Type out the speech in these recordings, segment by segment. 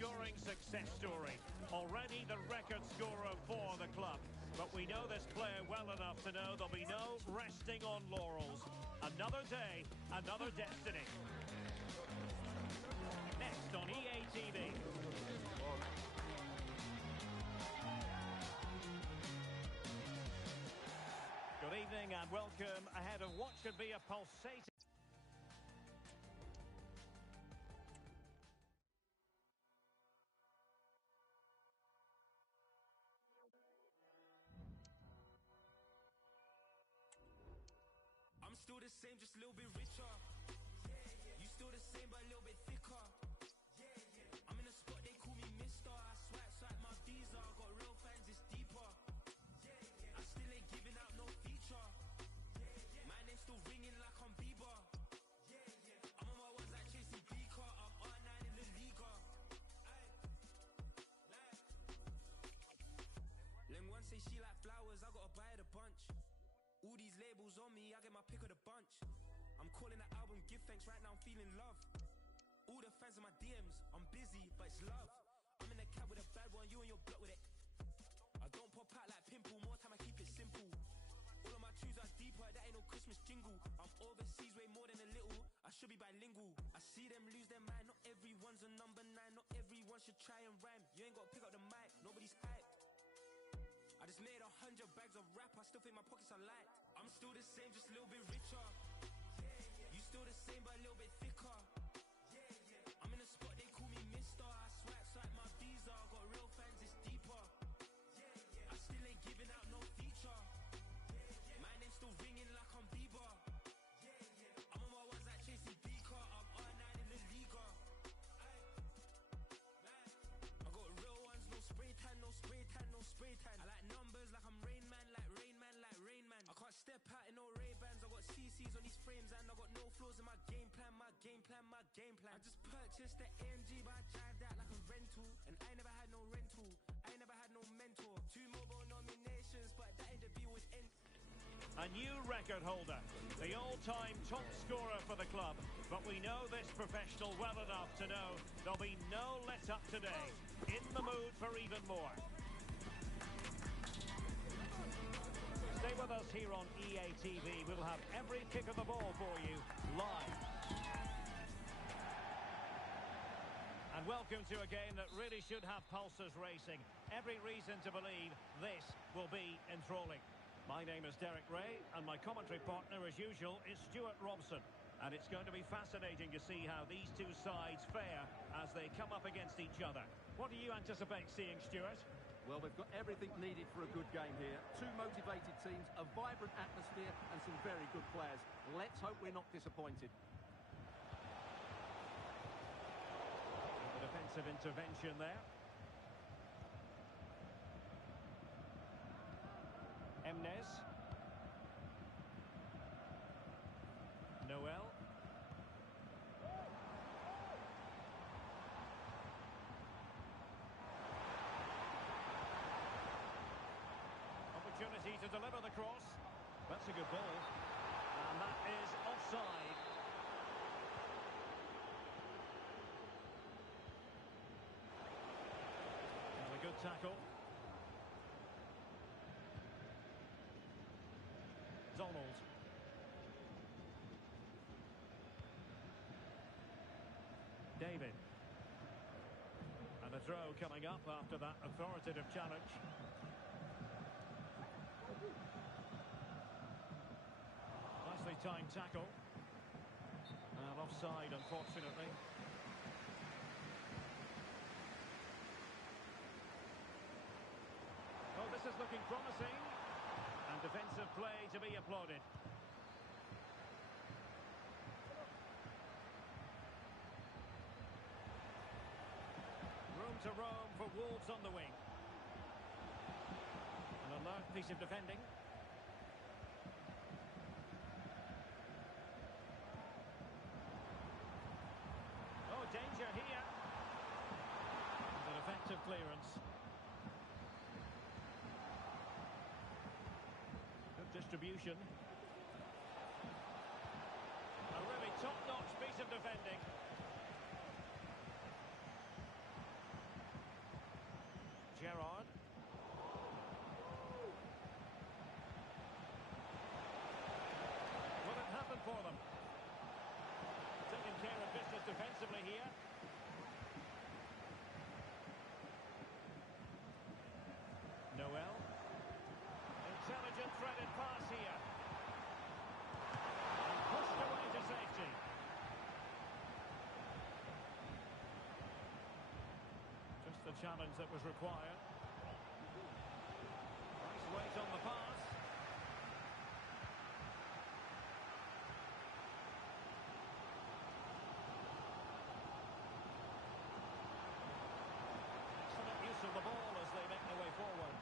scoring success story. Already the record scorer for the club. But we know this player well enough to know there'll be no resting on laurels. Another day, another destiny. Next on EA TV. Good evening and welcome ahead of what should be a pulsating... I'm still the same, just a little bit richer. You still the same, but a little bit thicker. I'm in a spot, they call me Mister. I swipe my visa. Got real fans, it's deeper. I still ain't giving out no feature. My name's still ringing like I'm Bieber. I'm on my ones like chasing Beaker. I'm R9 in the Liga. Let one say she like flowers, I gotta buy her a bunch. All these labels on me, I get my pick of the bunch. I'm calling the album Give Thanks, right now I'm feeling love. All the fans in my DMs, I'm busy, but it's love. I'm in a cab with a bad one, you and your block with it. I don't pop out like pimple, more time I keep it simple. All of my tunes are deeper, that ain't no Christmas jingle. I'm overseas way more than a little, I should be bilingual. I see them lose their mind, not everyone's a number 9. Not everyone should try and rhyme. You ain't gotta pick up the mic, nobody's hyped. I just made 100 bags of rap, I still think my pockets are light. I'm still the same, just a little bit richer. You still the same, but a little bit thicker. I'm in a spot, they call me Mister. I swipe my visa. Got real fans, it's deeper. I still ain't giving out no feature. My name's still ringing like I'm Bieber. I'm on my ones like chasing Beaker. I'm R9 in the Liga. I got real ones, no spray tan, no spray tan, no spray tan. I like numbers like I'm Rain Man, like Rain Man, like Rain Man. I can't step out in no Ray-Bans. I got CCs on these frames and I got no flaws in my game plan, my game plan, my game plan. I just purchased the AMG, but I drive that like a rental. And I never had no rental, I never had no mentor. 2 mobile nominations, but that ain't the be with end. A new record holder, the all-time top scorer for the club. But we know this professional well enough to know there'll be no let-up today. In the mood for even more. Stay with us here on EA TV. We'll have every kick of the ball for you live. And welcome to a game that really should have pulses racing. Every reason to believe this will be enthralling. My name is Derek Ray, and my commentary partner, as usual, is Stuart Robson. And it's going to be fascinating to see how these two sides fare as they come up against each other. What do you anticipate seeing, Stuart? Well, we've got everything needed for a good game here. 2 motivated teams, a vibrant atmosphere, and some very good players. Let's hope we're not disappointed. The defensive intervention there. Emnes. Noel. Opportunity to deliver the cross. That's a good ball. And that is offside. And a good tackle. Donald. David. And a throw coming up after that authoritative challenge. Nicely timed tackle. And offside, unfortunately. Oh, this is looking promising. And defensive play to be applauded. Room to roam for Wolves on the wing. An alert piece of defending. Oh, danger here. And an effective clearance. Good distribution. A really top-notch piece of defending. Gerrard. Will it happen for them? Taking care of business defensively here. Noel. Intelligent threaded pass here. And pushed away to safety. Just the challenge that was required. Nice weight on the pass. Excellent use of the ball as they make their way forward.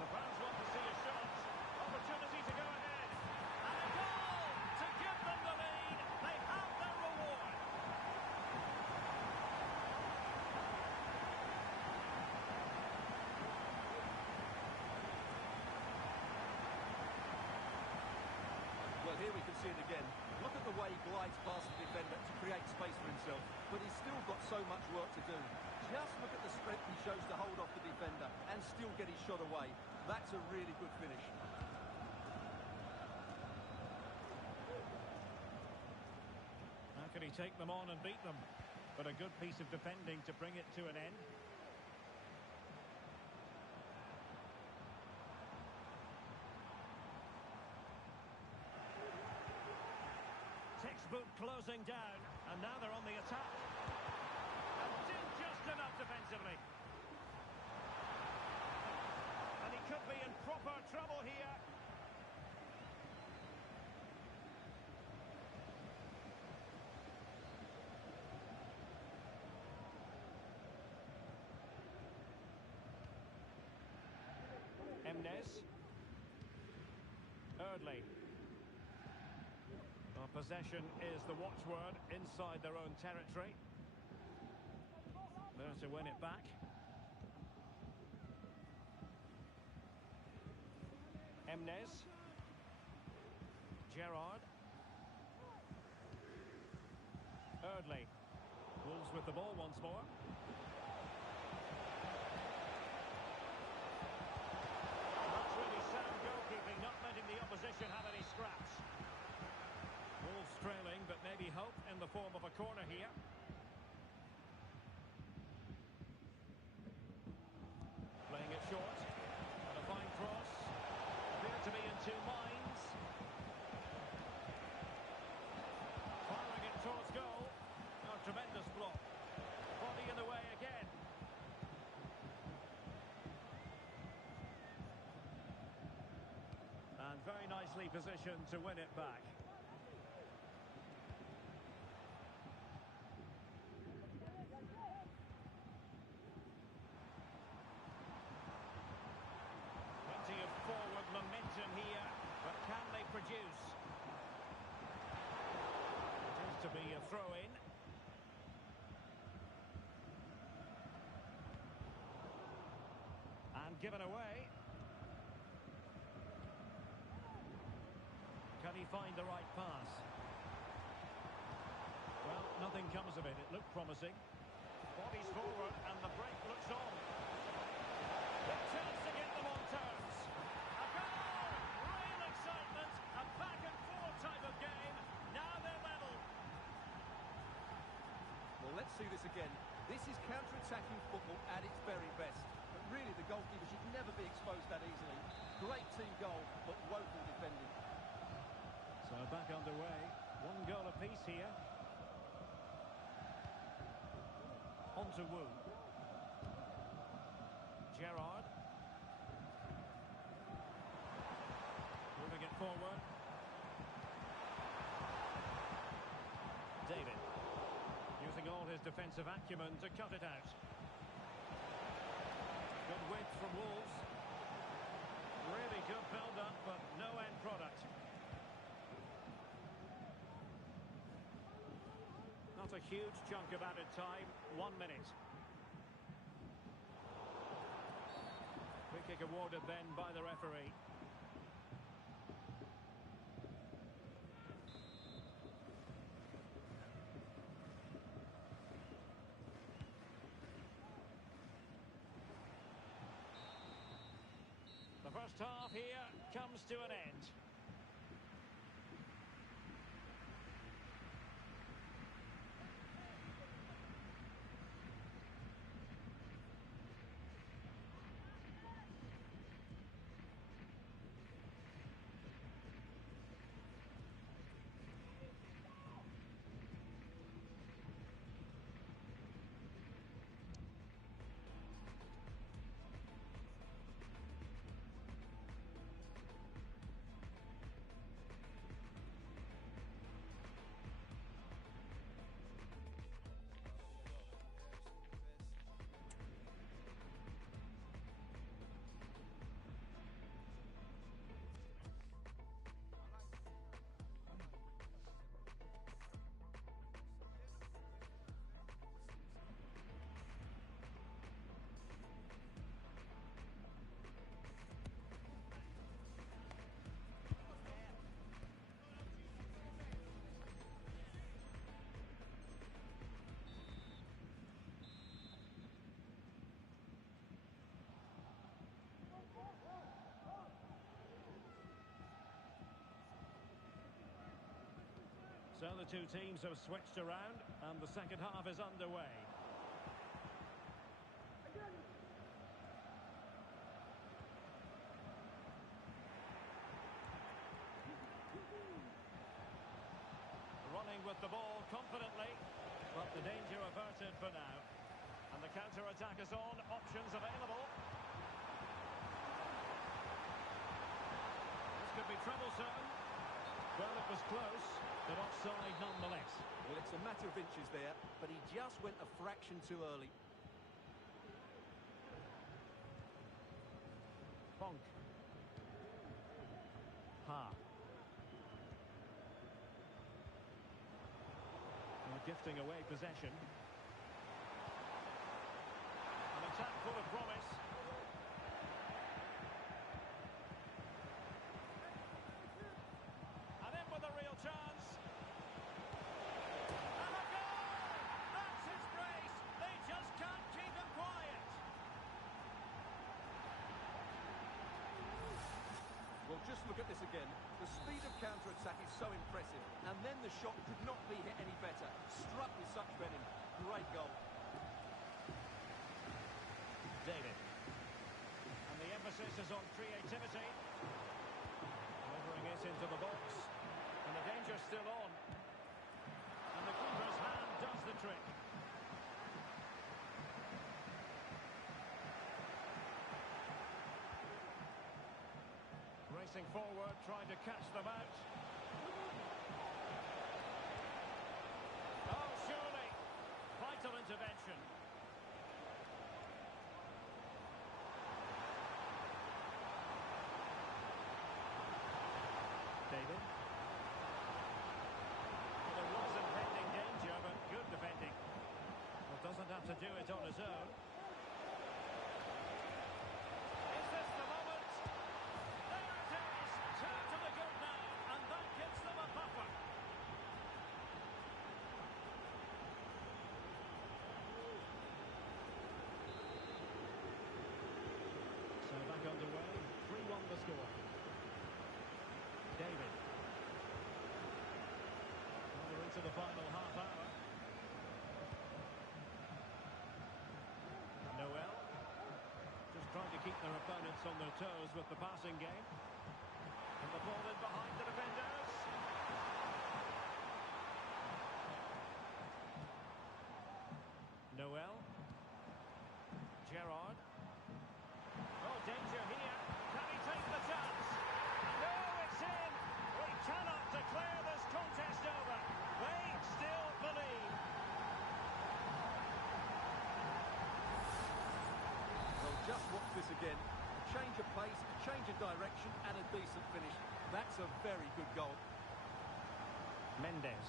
The fans want to see a shot. Opportunity to go ahead. And a goal to give them the lead. They have their reward. Well, here we can see it again. Look at the way he glides past the defender to create space for himself. But he's still got so much work to do. Just look at the strength he shows to hold off the defender and still get his shot away. That's a really good finish. How can he take them on and beat them? But a good piece of defending to bring it to an end. Textbook closing down, and now they're on the attack. And did just enough defensively. And he could be in proper trouble here. Emnes. Eardley. Well, possession is the watchword inside their own territory. There to win it back. Emnes. Gerrard. Eardley. Wolves with the ball once more. That's really sound goalkeeping, not letting the opposition have any scraps. Wolves trailing, but maybe hope in the form of a corner here. Playing it short. And a fine cross. Appear to be in two minds. Firing it towards goal. Oh, tremendous block. Body in the way again. And very nicely positioned to win it back. Plenty of forward momentum here, but can they produce? It is to be a throw-in. And given away. Can he find the right pass? Well, nothing comes of it. It looked promising. Bodies forward and the break looks on. Good chance to get them on terms. A goal! Real excitement. A back and forth type of game. Now they're level. Well, let's see this again. This is counter-attacking football at its very best. But really, the goalkeeper should never be exposed that easily. Great team goal, but woeful defending. So back underway. One goal apiece here. On to Wu. Gerrard. Moving it forward. David. Using all his defensive acumen to cut it out. Good width from Wolves. Really good build-up, but no end product. Not a huge chunk of added time. 1 minute. Free kick awarded then by the referee. first half here comes to an end. So the two teams have switched around and the second half is underway. Running with the ball confidently, but the danger averted for now. And the counter-attack is on, options available. This could be troublesome. Well, it was close, but offside nonetheless. Well, it's a matter of inches there, but he just went a fraction too early. Bonk. Ha. Well, gifting away possession. An attack full of promise. And in with a real chance. And a goal! That's his brace. They just can't keep him quiet. Well, just look at this again. The speed of counter-attack is so impressive, and then the shot could not be hit any better. Struck with such venom. Great goal. David. And the emphasis is on creativity. Delivering it into the box. And the danger's still on. And the keeper's hand does the trick. Racing forward, trying to catch them out. Oh, surely. Vital intervention. David. Well, there was impending danger, but good defending. Well, doesn't have to do it on his own. Is this the moment? There it is! Two to the good now, and that gives them a buffer. So back underway, 3-1 the score. David. Well, we're into the final half hour. Noel. Just trying to keep their opponents on their toes with the passing game. And the ball in behind the defenders. Noel. Gerrard. Oh, danger here. Can he take the chance? No, it's in. We cannot declare this contest over. They still believe. Well, just watch this again. A change of pace, a change of direction, and a decent finish. That's a very good goal. Mendes.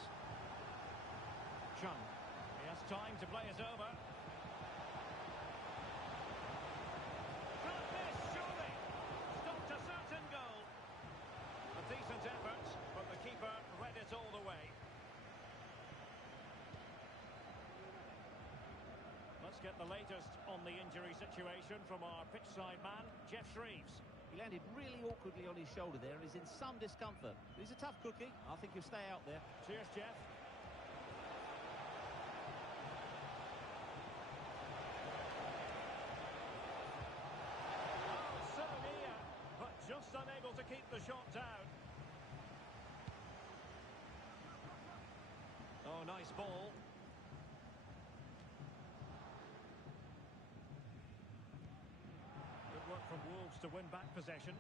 Chung. He has time to play it over. Can't miss, surely. Stopped a certain goal. A decent effort, but the keeper read it all the way. Let's get the latest on the injury situation from our pitchside man, Geoff Shreeves. He landed really awkwardly on his shoulder there and is in some discomfort. He's a tough cookie. I think he'll stay out there. Cheers, Jeff. Oh, so near, but just unable to keep the shot down. Oh, nice ball. Good work from Wolves to win back possession.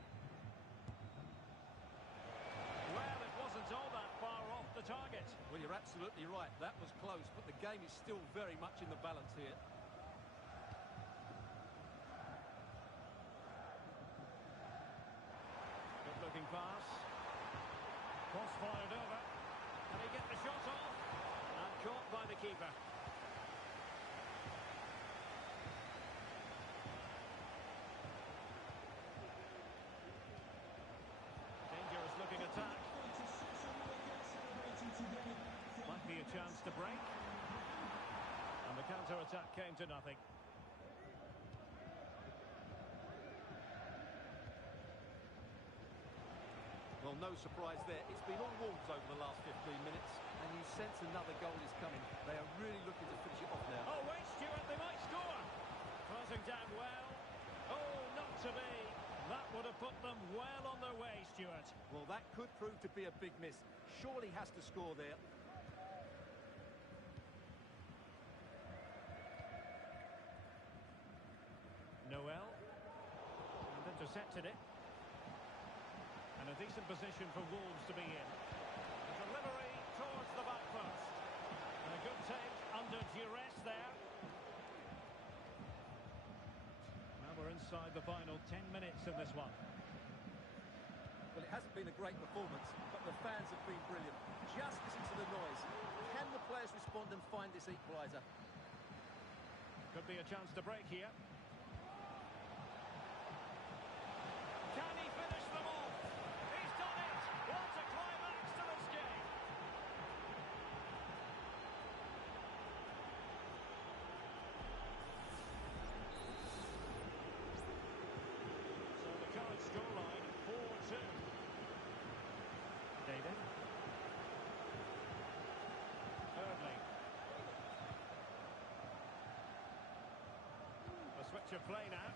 Well, it wasn't all that far off the target. Well, you're absolutely right. That was close, but the game is still very much in the balance here. Good looking pass. Cross fired over. Can he get the shot off? And caught by the keeper. Dangerous looking attack. Might be a chance to break. And the counter-attack came to nothing. Well, no surprise there. It's been all Wolves over the last 15 minutes, and you sense another goal is coming. They are really looking to finish it off now. Oh, wait, Stuart, they might score. Closing down well. Oh, not to be. That would have put them well on their way, Stuart. Well, that could prove to be a big miss. Surely has to score there. Noel. And intercepted it. And a decent position for Wolves to be in. The delivery towards the back post. And a good take under duress there. Now we're inside the final 10 minutes of this one. Well, it hasn't been a great performance, but the fans have been brilliant. Just listen to the noise. Can the players respond and find this equaliser? Could be a chance to break here. Can he finish them off? He's done it! What a climax to this game! So the current scoreline, 4-2. David. Thirdly. A switch of play now.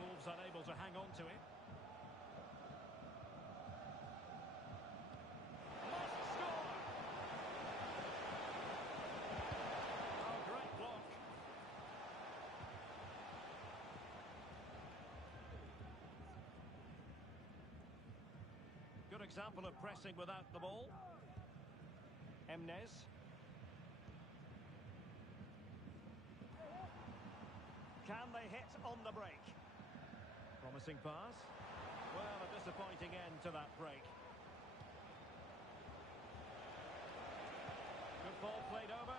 Wolves unable to hang on to it. Must score! Oh, great block. Good example of pressing without the ball. Emnes. Can they hit on the break? Promising pass. Well, a disappointing end to that break. Good ball played over.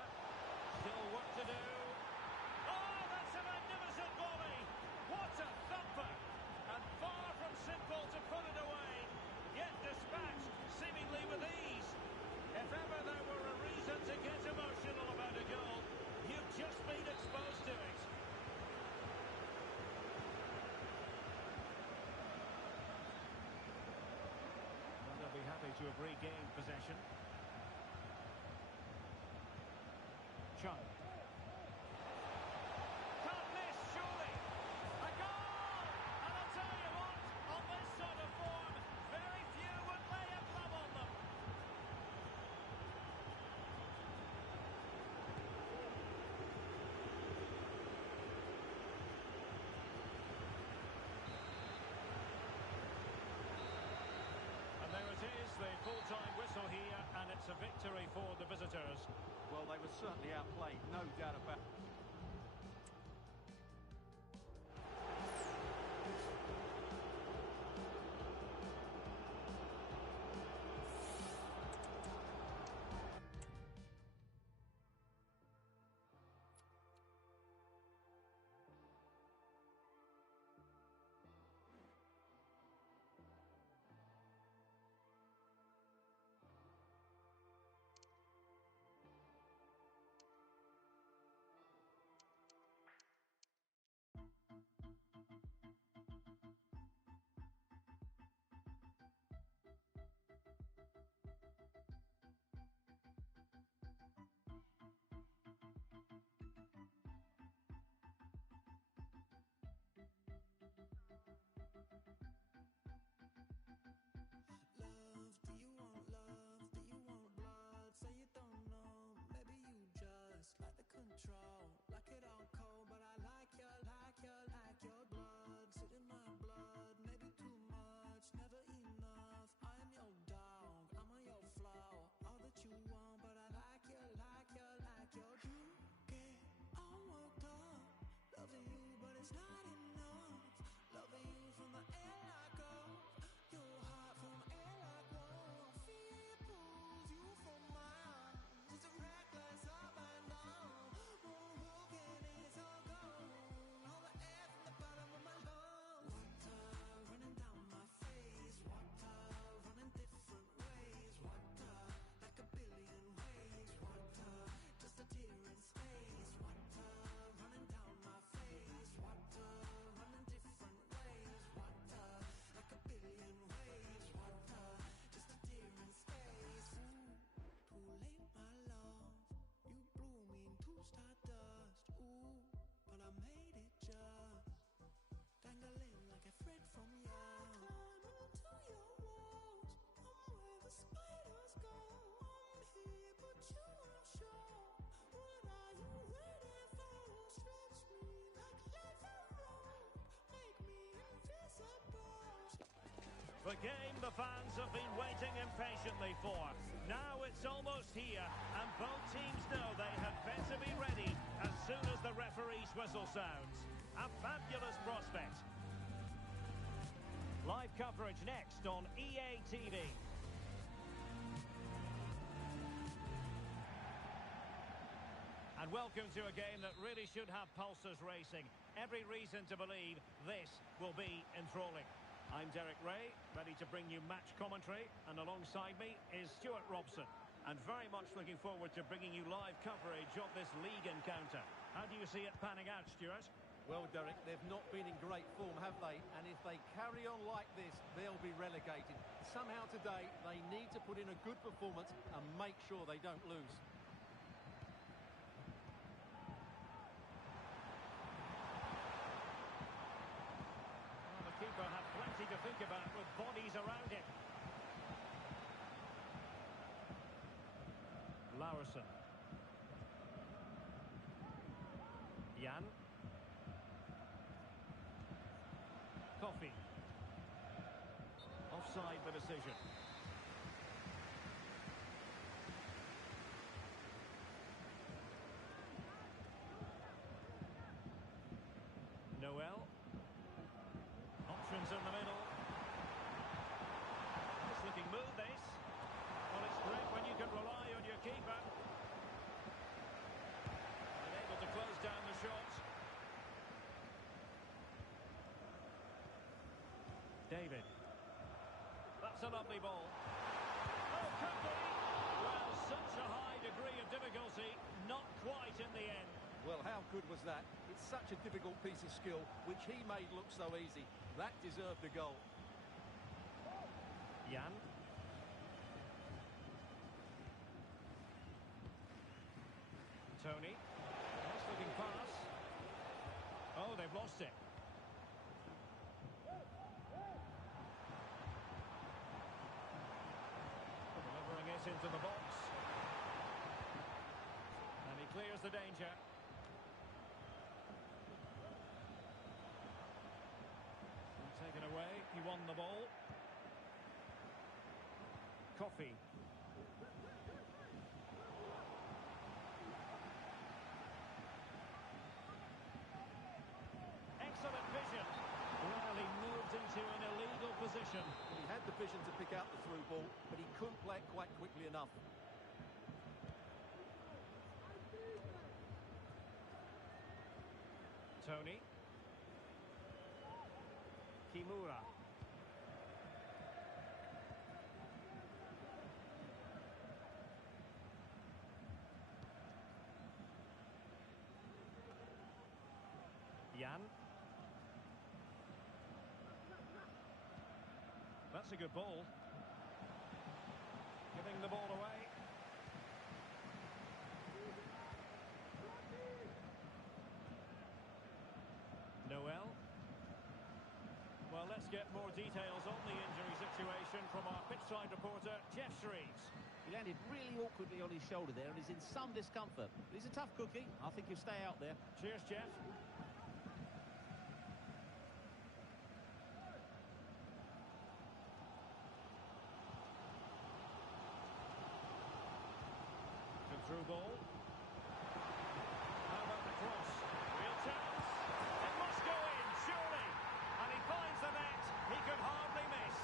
Still work to do. Oh, that's a magnificent volley. What a thumper. And far from simple to put it away. Yet dispatched, seemingly with ease. If ever there were a reason to get emotional about a goal, you've just been exposed to it. To have regained possession. Chung. Can't miss, surely. A goal! And I'll tell you what, on this sort of form, very few would lay a club on them. And there it is, the full-time whistle here, and it's a victory for the visitors. Well, they were certainly outplayed, no doubt about it. The game the fans have been waiting impatiently for. Now it's almost here, and both teams know they had better be ready as soon as the referee's whistle sounds. A fabulous prospect. Live coverage next on EA TV. And welcome to a game that really should have pulses racing. Every reason to believe this will be enthralling. I'm Derek Ray, ready to bring you match commentary, and alongside me is Stuart Robson. And very much looking forward to bringing you live coverage of this league encounter. How do you see it panning out, Stuart? Well, Derek, they've not been in great form, have they? And if they carry on like this, they'll be relegated. Somehow today, they need to put in a good performance and make sure they don't lose. Keeper had plenty to think about with bodies around him. Laursen. Jan. Coffee. Offside the decision. Noel. Options in the middle. Nice looking move, this. Well, it's great when you can rely on your keeper. And able to close down the shot. David. That's a lovely ball. Oh, could be. Well, such a high degree of difficulty. Not quite in the end. Well, how good was that? It's such a difficult piece of skill, which he made look so easy. That deserved a goal. Jan. Tony. Nice looking pass. Oh, they've lost it. Delivering it into the box. And he clears the danger. Taken away, he won the ball. Coffee. Excellent vision. Well, he moved into an illegal position. Well, he had the vision to pick out the through ball, but he couldn't play it quite quickly enough. Tony. Kimura. Jan. That's a good ball. Giving the ball away. Noel. Well, let's get more details on the injury situation from our pitchside reporter, Jeff Shreves. He landed really awkwardly on his shoulder there and is in some discomfort. But he's a tough cookie. I think he'll stay out there. Cheers, Jeff. Good through ball. How about the cross? Real chance. It must go in, surely. And he finds the net. He could hardly miss.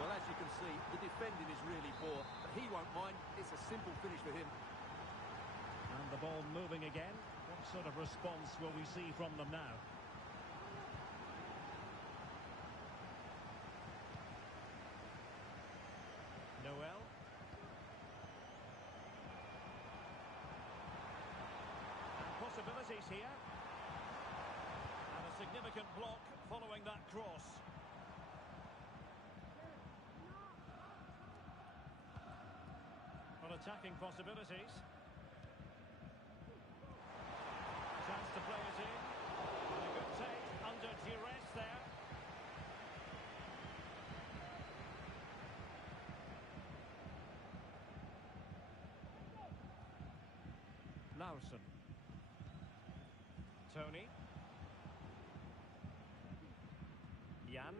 Well, as you can see, the defending is really poor, but he won't mind. It's a simple finish for him. And the ball moving again. What sort of response will we see from them now? Noel. And possibilities here. And a significant block following that cross. Well, attacking possibilities. Chance to play it in. And a good take under duress there. Laursen. Tony. Jan.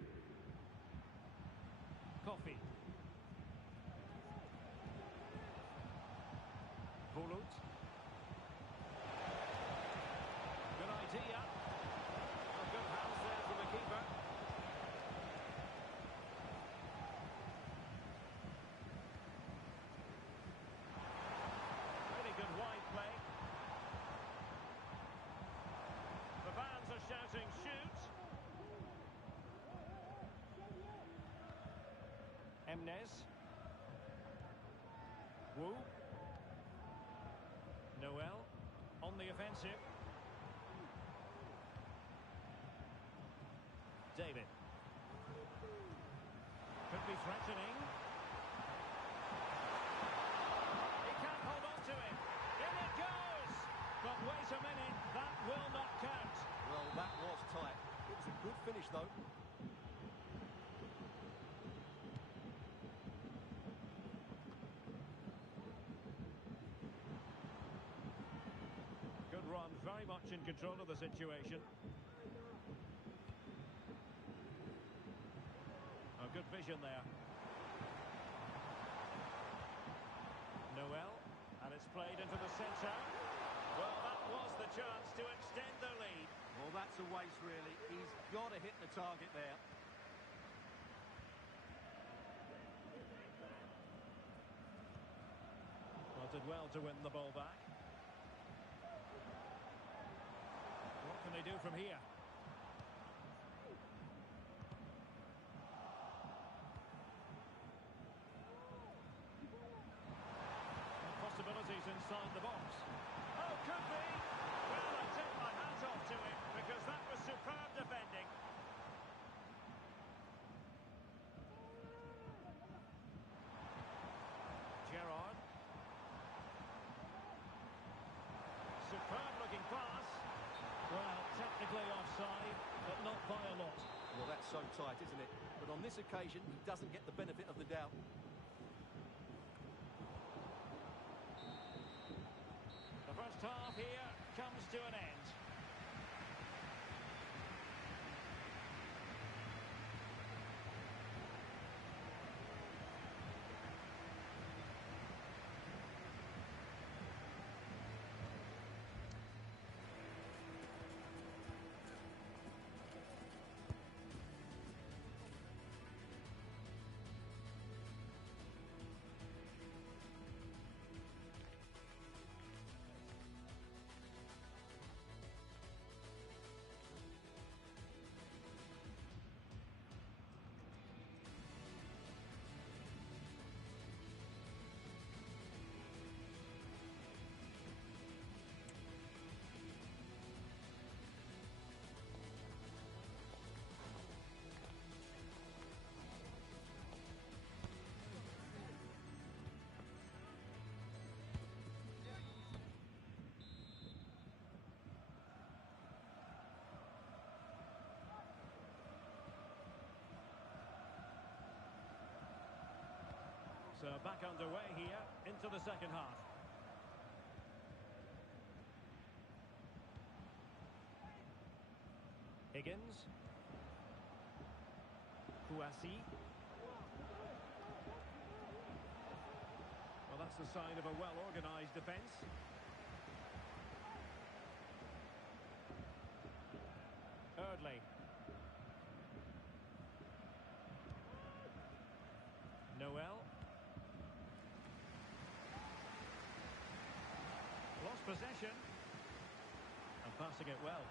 Coffee. Bulut. Good idea. A good house there from the keeper. Really good wide play. The fans are shouting, shoot! Emnes. Wu. Noel on the offensive. David. Could be threatening. He can't hold on to it. In it goes! But wait a minute, that will not count. Well, that was tight. It was a good finish, though. Good run, very much in control of the situation. A good vision there. Noel, and it's played into the centre. Well, that was the chance to extend the lead. Well, that's a waste, really. He's got to hit the target there. Well, did well to win the ball back. What can they do from here? Possibilities inside the box. Oh, could be! Well, I take my hat off to him because that was superb defending. Gerrard. Superb looking pass. Well, technically offside, but not by a lot. Well, that's so tight, isn't it? But on this occasion, he doesn't get the benefit of the doubt. The first half here comes to an end. So back underway here into the second half. Higgins. Kouassi. Well, that's the sign of a well-organised defence. Eardley. Noel. Lost possession. And passing it well.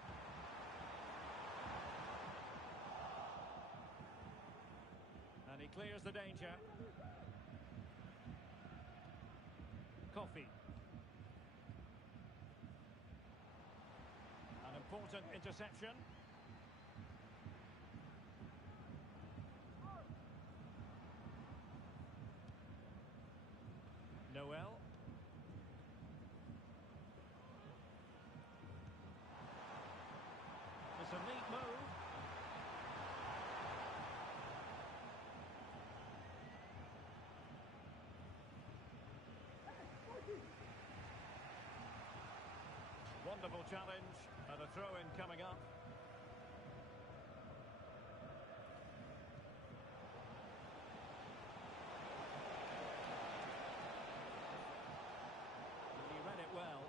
And he clears the danger. Coffee. An important interception. Noel. It's a neat move. Wonderful challenge. And a throw-in coming up. And he read it well.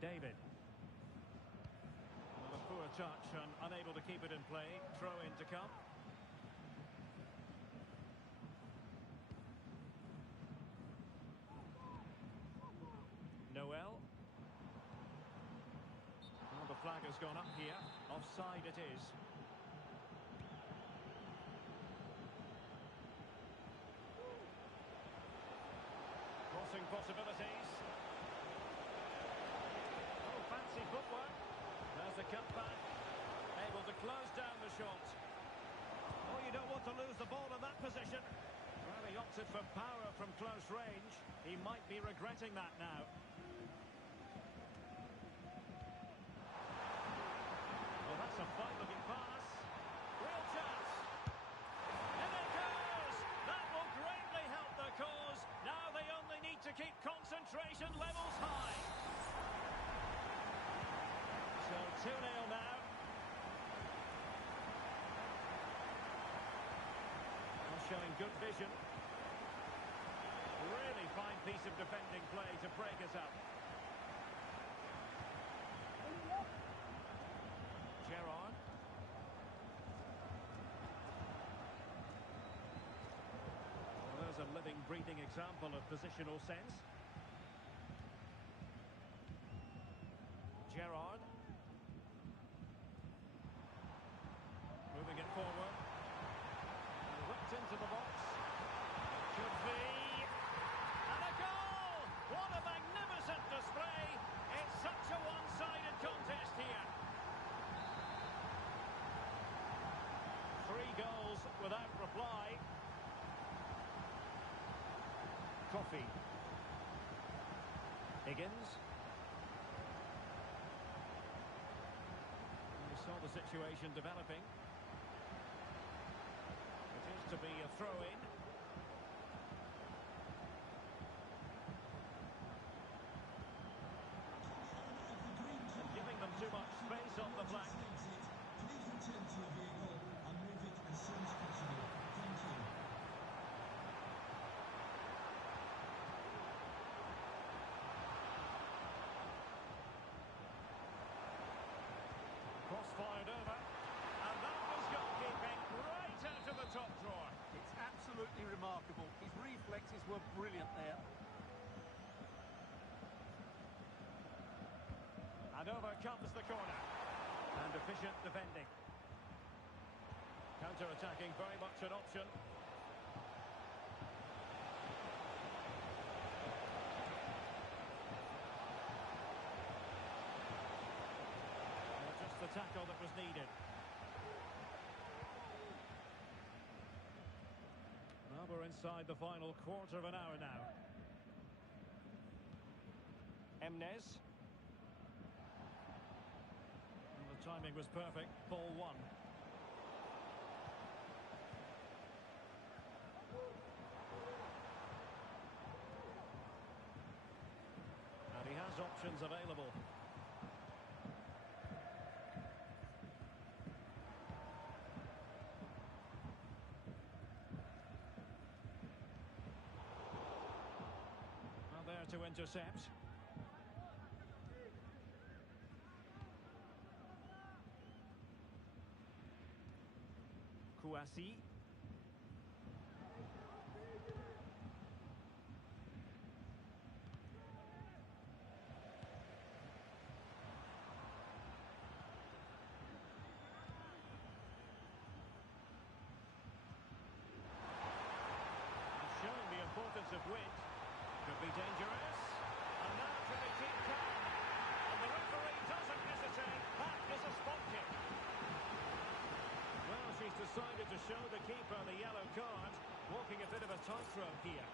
David. Well, a poor touch and unable to keep it in play. Throw-in to come. Noel. Well, the flag has gone up here. Offside it is. Crossing possibilities. Oh, fancy footwork. There's the cutback. Able to close down the shot. Oh, you don't want to lose the ball in that position. Well, he opted for power from close range. He might be regretting that now. Well, that's a fine-looking pass. Real chance. And it goes! That will greatly help their cause. Now they only need to keep concentration levels high. So 2-0 now. Well, showing good vision. Really fine piece of defending play to break us up. Gerrard. Well, there's a living, breathing example of positional sense. Gerrard. Moving it forward. And whipped into the box. It could be. And a goal! What a magnificent display! It's such a one-sided contest here. 3 goals without reply. Coffee. Higgins. We saw the situation developing. It is to be a throw-in. Giving them too much space on the flank. Please return to your vehicle and move it as soon as possible. Thank you. Cross fired over. And that was goalkeeping right out of the top drawer. It's absolutely remarkable. His reflexes were brilliant there. And over comes the corner. And efficient defending. Counter-attacking, very much an option. Well, just the tackle that was needed. Well, we're inside the final quarter of an hour now. Emnes. The timing was perfect. Ball 1. And he has options available. Well, there to intercept. Kouassi. Showing the importance of width. Could be dangerous. And now can they keep calm? And the referee doesn't hesitate. That is a spot kick. Well, she's decided to show the keeper the yellow card, walking a bit of a tightrope here.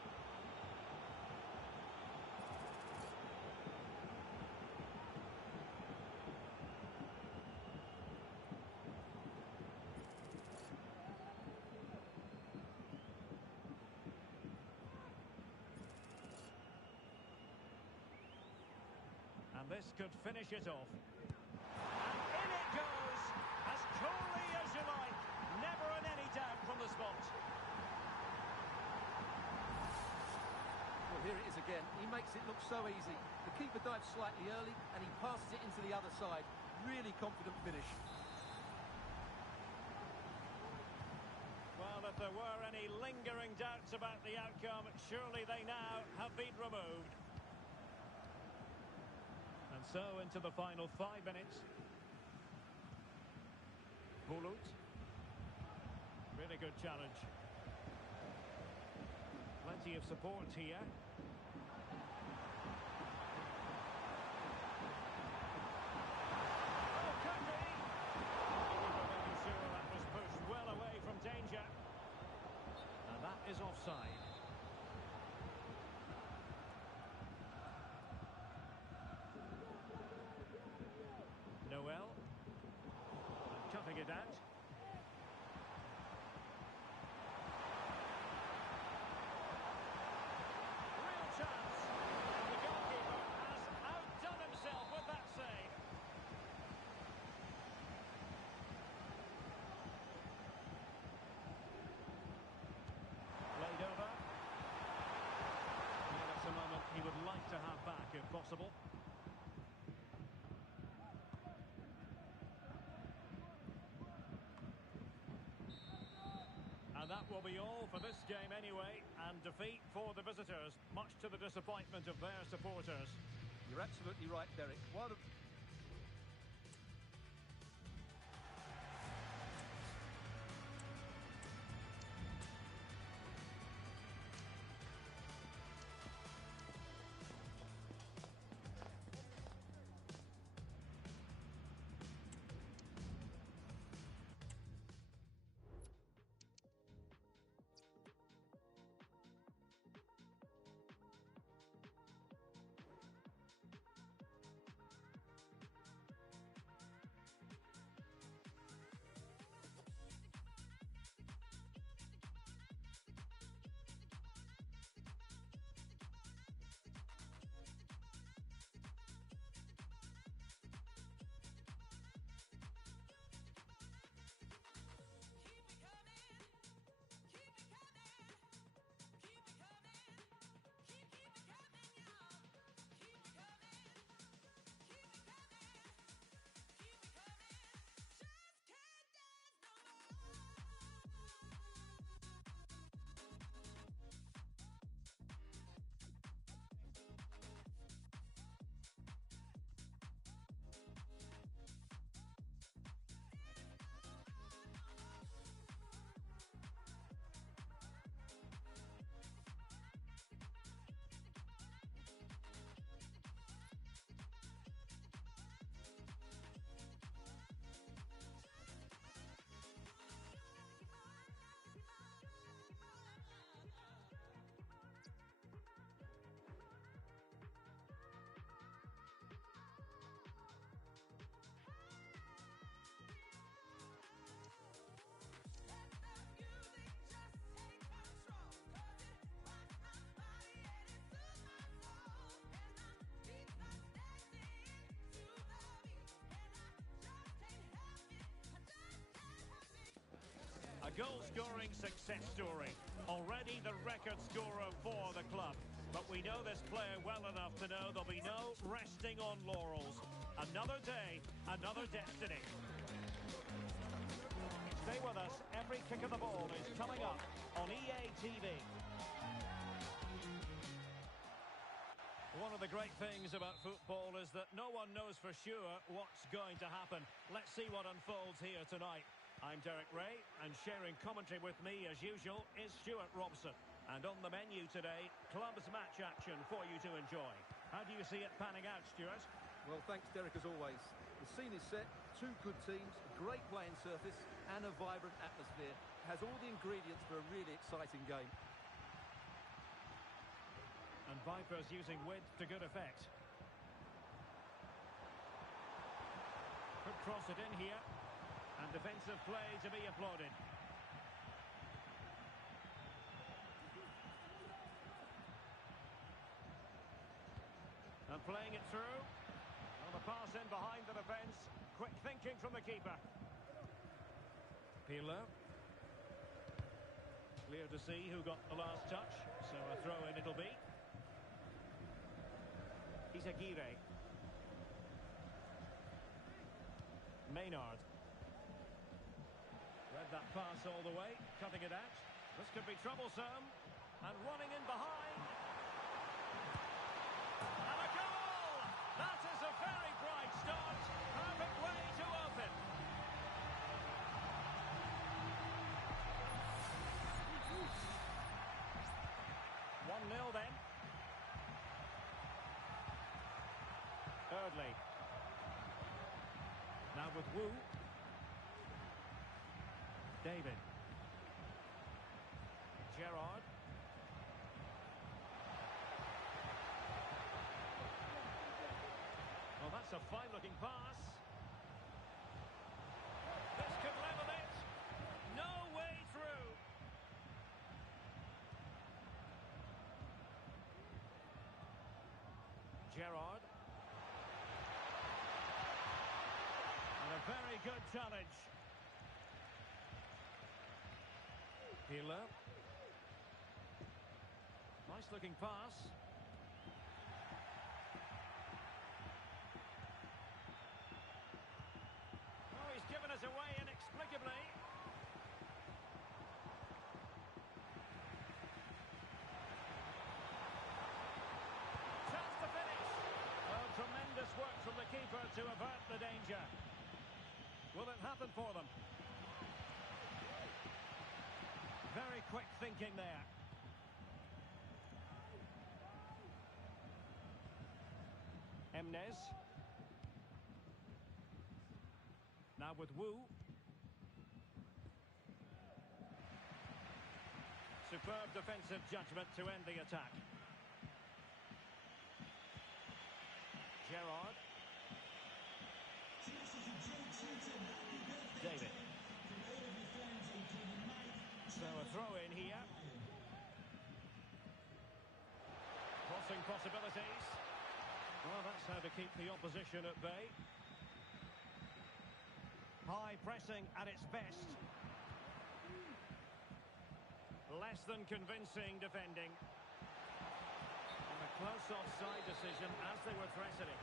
This could finish it off. And in it goes, as coolly as you like. Never in any doubt from the spot. Well, here it is again. He makes it look so easy. The keeper dives slightly early, and he passes it into the other side. Really confident finish. Well, if there were any lingering doubts about the outcome, surely they now have been removed. And so into the final 5 minutes. Bulut. Really good challenge. Plenty of support here. Oh, could be! Oh, we were making sure that was pushed well away from danger. And that is offside. Noel. Cutting it out. Real chance. And the goalkeeper has outdone himself with that save. Played over. Yeah, that's a moment he would like to have back if possible. And that will be all for this game anyway, and defeat for the visitors, much to the disappointment of their supporters. You're absolutely right, Derek. While the A goal-scoring success story. Already the record scorer for the club. But we know this player well enough to know there'll be no resting on laurels. Another day, another destiny. Stay with us. Every kick of the ball is coming up on EA TV. One of the great things about football is that no one knows for sure what's going to happen. Let's see what unfolds here tonight. I'm Derek Ray, and sharing commentary with me, as usual, is Stuart Robson. And on the menu today, clubs match action for you to enjoy. How do you see it panning out, Stuart? Well, thanks, Derek, as always. The scene is set, two good teams, a great playing surface, and a vibrant atmosphere. It has all the ingredients for a really exciting game. And Vipers using width to good effect. Could cross it in here. And defensive play to be applauded. And playing it through. pass in behind the defence. Quick thinking from the keeper. Pirlo. Clear to see who got the last touch. So a throw in it'll be. Izaguirre. Maynard. Read that pass all the way, cutting it out. This could be troublesome. And running in behind. And a goal! That is a very bright start. Perfect way to open. One 0 then. Thirdly. Now with Wu. David. Gerrard. Well, that's a fine-looking pass. This could level it. No way through. Gerrard. And a very good challenge. Pirlo. Nice looking pass. Oh, he's given us away inexplicably. Chance to finish. Oh, tremendous work from the keeper to avert the danger. Will it happen for them? Very quick thinking there. Emnes. Now with Wu. Superb defensive judgment to end the attack. Gerrard. David. So a throw in here. Crossing possibilities. Well, that's how to keep the opposition at bay. High pressing at its best. Less than convincing defending. And a close offside decision as they were threatening.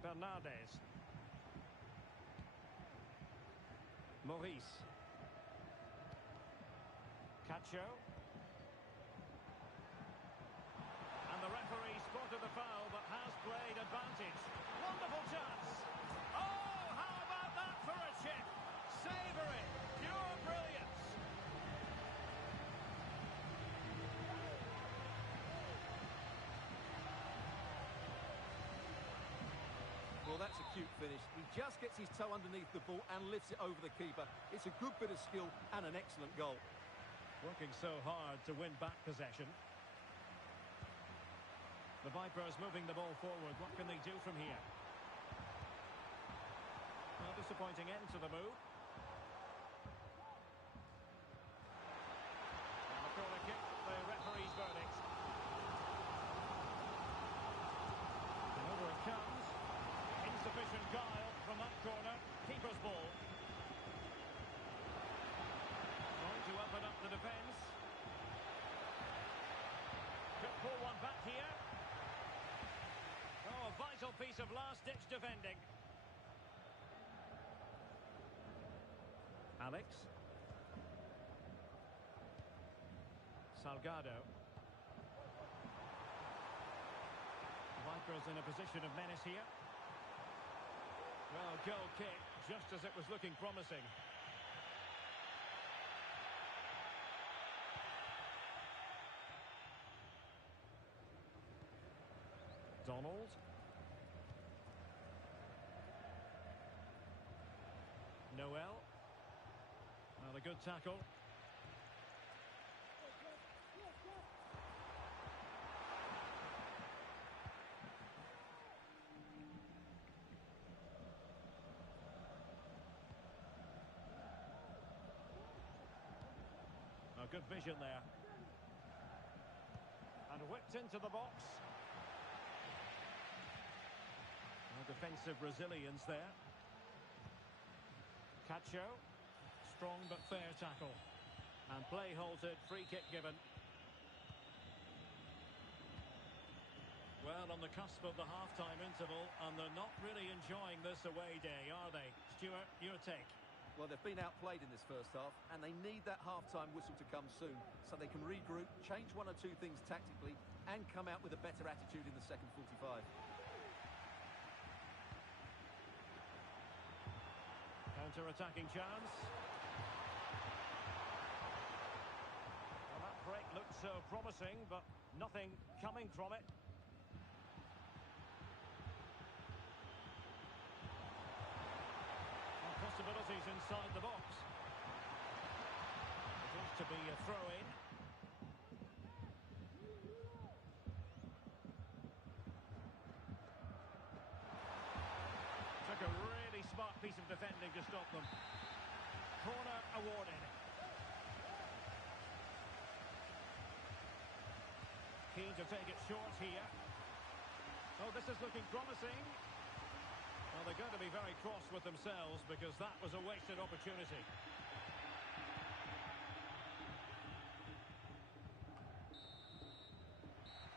Bernardes. Maurice. Cacho. And the referee spotted the foul but has played advantage. Wonderful chance. Oh, how about that for a chip? Savoury, pure brilliance. Well, that's a cute finish. He just gets his toe underneath the ball and lifts it over the keeper. It's a good bit of skill and an excellent goal. Working so hard to win back possession. The Vipers moving the ball forward. What can they do from here? A disappointing end to the move. And the corner kick, the referee's verdict. And over it comes. Insufficient guile from that corner. Keeper's ball. Going to open up the defence. Could pull one back here. Oh, a vital piece of last-ditch defending. Alex. Salgado. Vipers in a position of menace here. Well, goal kick, just as it was looking promising. Donald. Noel. Well, a good tackle. A good vision there. whipped into the box. No defensive resilience there. Cacho. Strong but fair tackle. And play halted, free kick given. Well, on the cusp of the half-time interval, and they're not really enjoying this away day, are they? Stuart, your take. Well, they've been outplayed in this first half, and they need that half-time whistle to come soon, so they can regroup, change one or two things tactically, and come out with a better attitude in the second 45. Counter-attacking chance. Well, that break looked so promising, but nothing coming from it. Possibilities inside the box. It is to be a throw-in. Took a really smart piece of defending to stop them. Corner awarded. Keen to take it short here. Oh, this is looking promising. Well, they're going to be very cross with themselves because that was a wasted opportunity.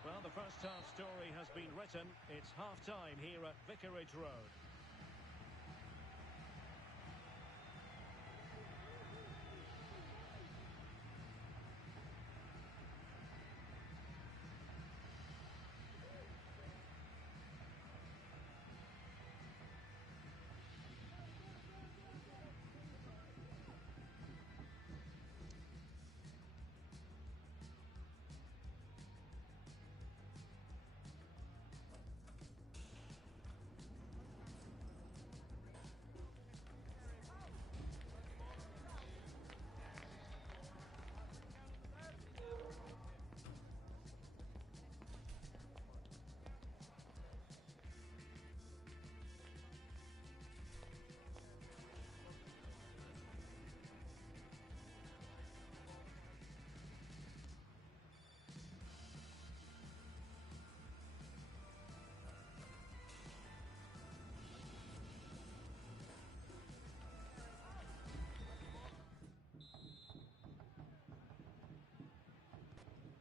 Well, the first half story has been written. It's half-time here at Vicarage Road.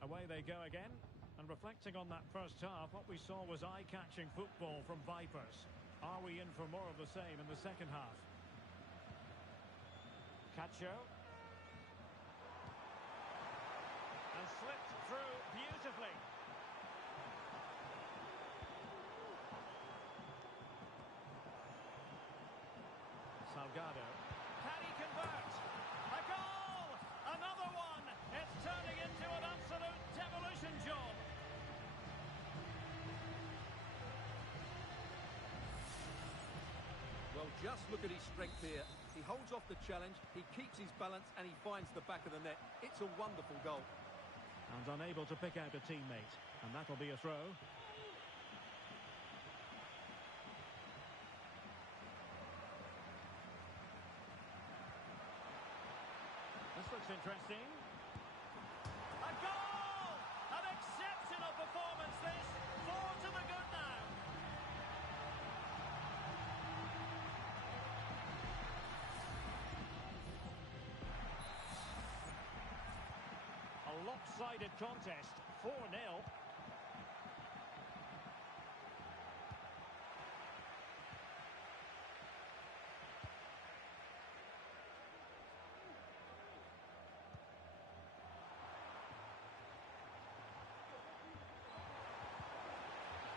Away they go again. And reflecting on that first half, what we saw was eye-catching football from Vipers. Are we in for more of the same in the second half? Cacho. And slipped through beautifully. Salgado. Can he convert? A goal! Another one! It's turning into an absolute demolition job. Well, just look at his strength here. He holds off the challenge, he keeps his balance, and he finds the back of the net. It's a wonderful goal. And unable to pick out a teammate. And that'll be a throw. This looks interesting. A goal! An exceptional performance this. 4 to the good now. A lopsided contest. 4-0.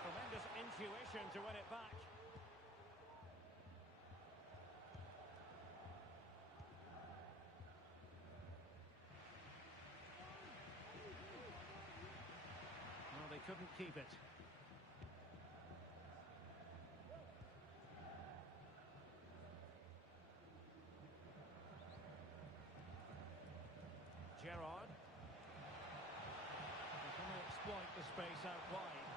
Tremendous intuition to win it back. Well, they couldn't keep it. Gerrard. Can they exploit the space out wide?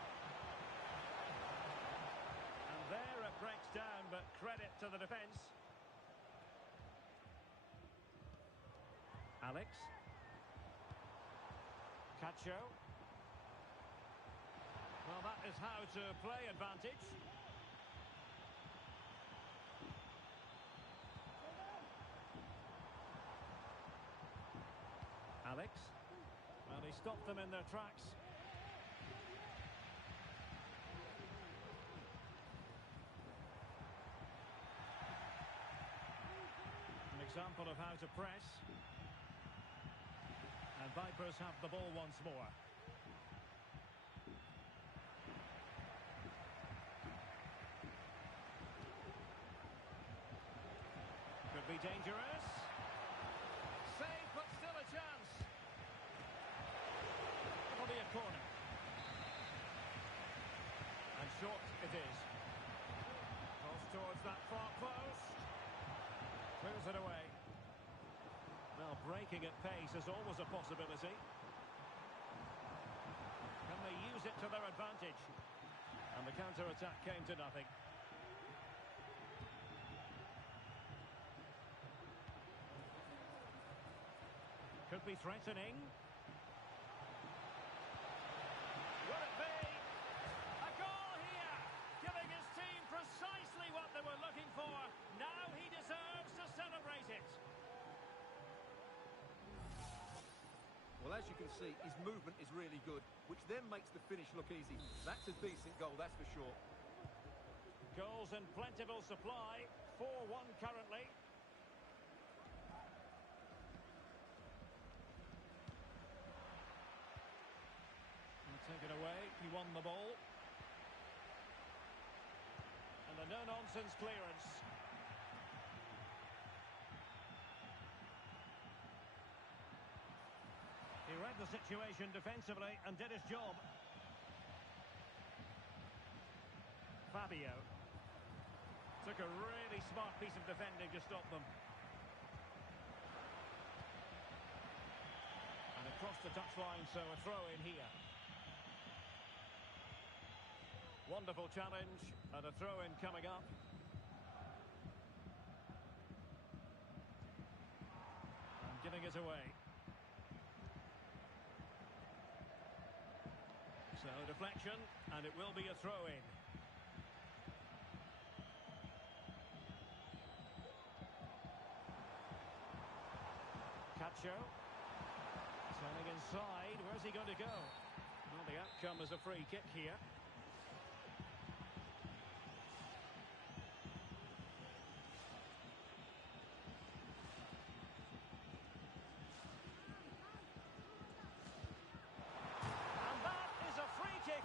And there it breaks down, but credit to the defence. Alex. Cacho. Well, that is how to play advantage. Alex. Well, he stopped them in their tracks. An example of how to press. And Vipers have the ball once more. Could be dangerous. Save, but still a chance. It'll be a corner. And short it is. Cross towards that far post. Clears it away. Well, breaking at pace is always a possibility. Can they use it to their advantage? And the counter-attack came to nothing. Could be threatening. Will it be? A goal here! Giving his team precisely what they were looking for. Now he deserves to celebrate it. Well, as you can see, his movement is really good, which then makes the finish look easy. That's a decent goal, that's for sure. Goals in plentiful supply. 4-1 currently. Taken away, he won the ball. And a no-nonsense clearance. He read the situation defensively and did his job. Fabio. Took a really smart piece of defending to stop them. And across the touchline, so a throw in here. Wonderful challenge, and a throw-in coming up. And giving it away. So, deflection, and it will be a throw-in. Cacho. Turning inside, where's he going to go? Well, the outcome is a free kick here.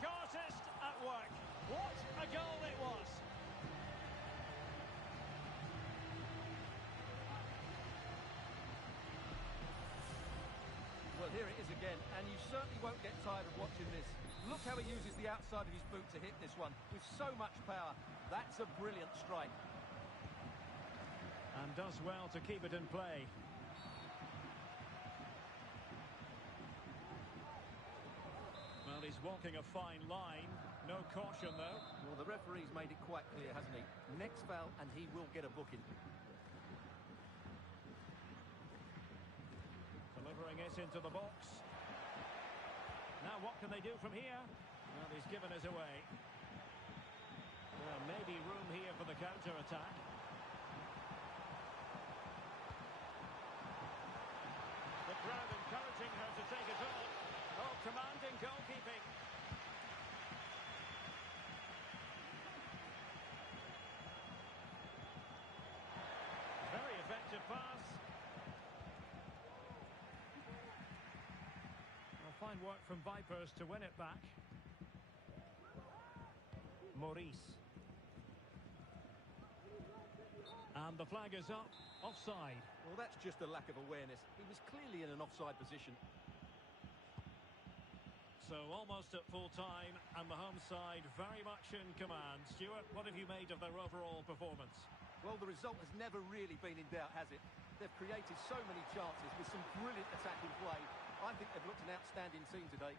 Artist at work. What a goal it was. Well, here it is again, and you certainly won't get tired of watching this. Look how he uses the outside of his boot to hit this one with so much power. That's a brilliant strike. And does well to keep it in play. Well, he's walking a fine line. No caution, though. Well, the referee's made it quite clear, hasn't he? Next foul, and he will get a booking. Delivering it into the box. Now what can they do from here? Well, he's given it away. Well, maybe room here for the counter-attack. The crowd encouraging her to take it on. Oh, commanding goalkeeping. Very effective pass. Well, fine work from Vipers to win it back. Maurice. And the flag is up. Offside. Well, that's just a lack of awareness. He was clearly in an offside position. So almost at full time, and the home side very much in command. Stuart, what have you made of their overall performance? Well, the result has never really been in doubt, has it? They've created so many chances with some brilliant attacking play. I think they've looked an outstanding team today.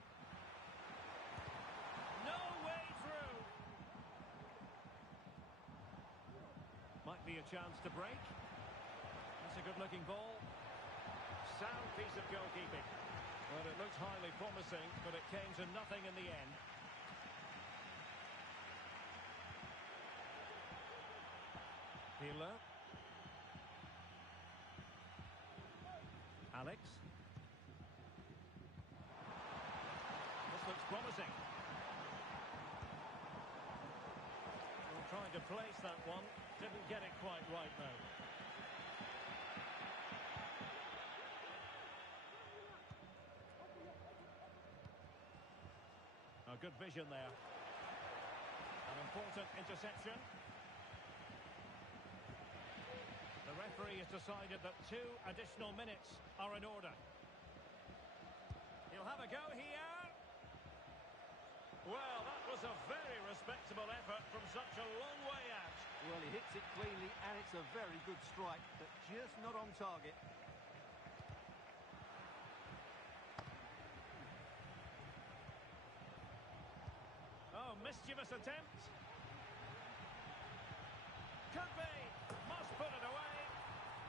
No way through. Might be a chance to break. That's a good-looking ball. Sound piece of goalkeeping. Well, it looked highly promising, but it came to nothing in the end. Pila. Alex. This looks promising. Well, trying to place that one. Didn't get it quite right, though. A good vision there. An important interception. The referee has decided that 2 additional minutes are in order. He'll have a go here. Well, that was a very respectable effort from such a long way out. Well, he hits it cleanly, and it's a very good strike, but just not on target. Oh, mischievous attempt. Could be. Must put it away.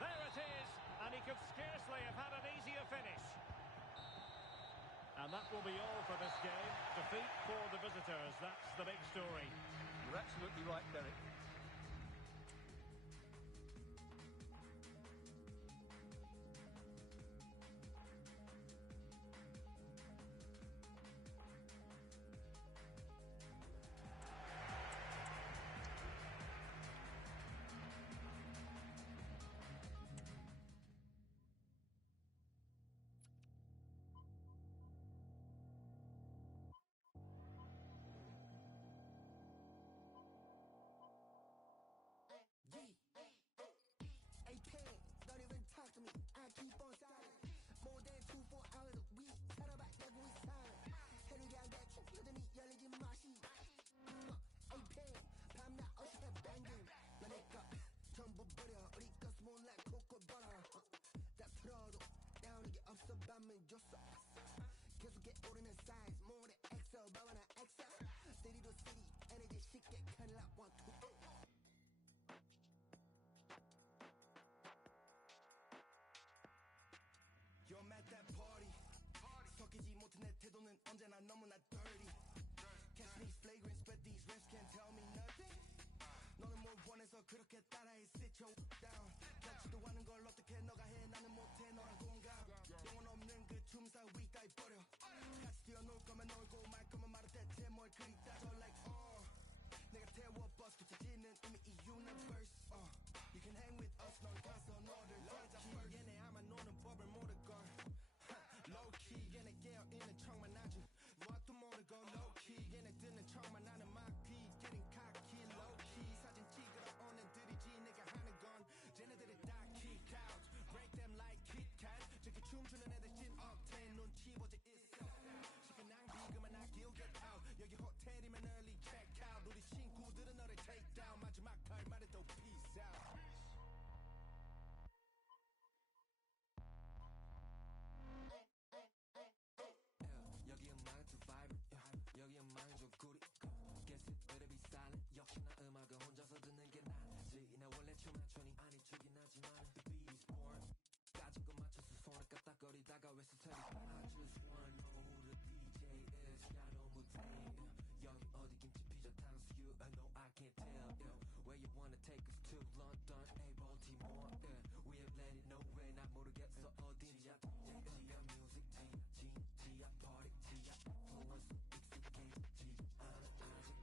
There it is. And he could scarcely have had an easier finish. And that will be all for this game. Defeat for the visitors. That's the big story. You're absolutely right, Derek. Don't even talk to me. I keep on silent. More than 2-4 hours a week. Tell about that we silent. 해를 그냥 대충 여전히 열리지 마시. AP 밤낮 어시대 banging. 너네 거 전부 버려. 우리 거 small like cocoa butter. 다 틀어도 나오는 게 없어 밤은 줬어. 계속해 오르는 size. more than XL 봐봐나 XL. city to city. energy 쉽게 큰일 나 1, 2, 3. You're at that party. 섞이지 못해 내 태도는 언제나 너무나 dirty. Catch these flagrant, spread these rims, can't tell me nothing. 너는 뭘 원해서 그렇게 따라해, sit your down. 같지도 않은 걸 어떻게 너가 해, 나는 못해 너랑 공감. 영혼 없는 그 춤사 위까지 버려. 같이 뛰어놀 거면 놀고 말 거면 말할 대체 뭘 그리 따져 like 내가 태워 버스 붙여지는 이미 이 universe. You can hang with us, 넌 가서 너를 찾아 first. 얘네 아마 노는 법을 모를걸. Low key, 얘네 깨어있는 척만 하지. 무엇도 모르고 low key, 얘네 듣는 척만 하는 막귀. Getting cocky, low key. 사진 찍으러 온 애들이지 내가 하는 건. 쟤네들이 다 kick out, break them like Kit Kat. 저기 춤추는 애들 찐 octane, 눈치 보지 있어. 시간 낭비 그만 하길 get out. 여기 호텔이면 early check out. 우리 친구들은 너를 take down. 마지막 할 말에도 peace out. 여기 음악은 too vibrant. 여기 음악은 좀 구리. Guess it better be silent. 역시나 음악은 혼자서 듣는 게 낫지. 나 원래 춤 안 춰니 아니 추긴 하지만 the beat is born. 까짓 거 맞춰서 손을 까딱거리다가 왜 스타일이 I just wanna know who the DJ is. 야 너무 tame. 여기 어디 김치 피자 탕수육. No I can't tell. Where you wanna take us to? London, a Baltimore. We have landed nowhere. 나 모르겠어 어딘지야. 지야 music 지야 party 지야 influence 익숙해지지 않아 아직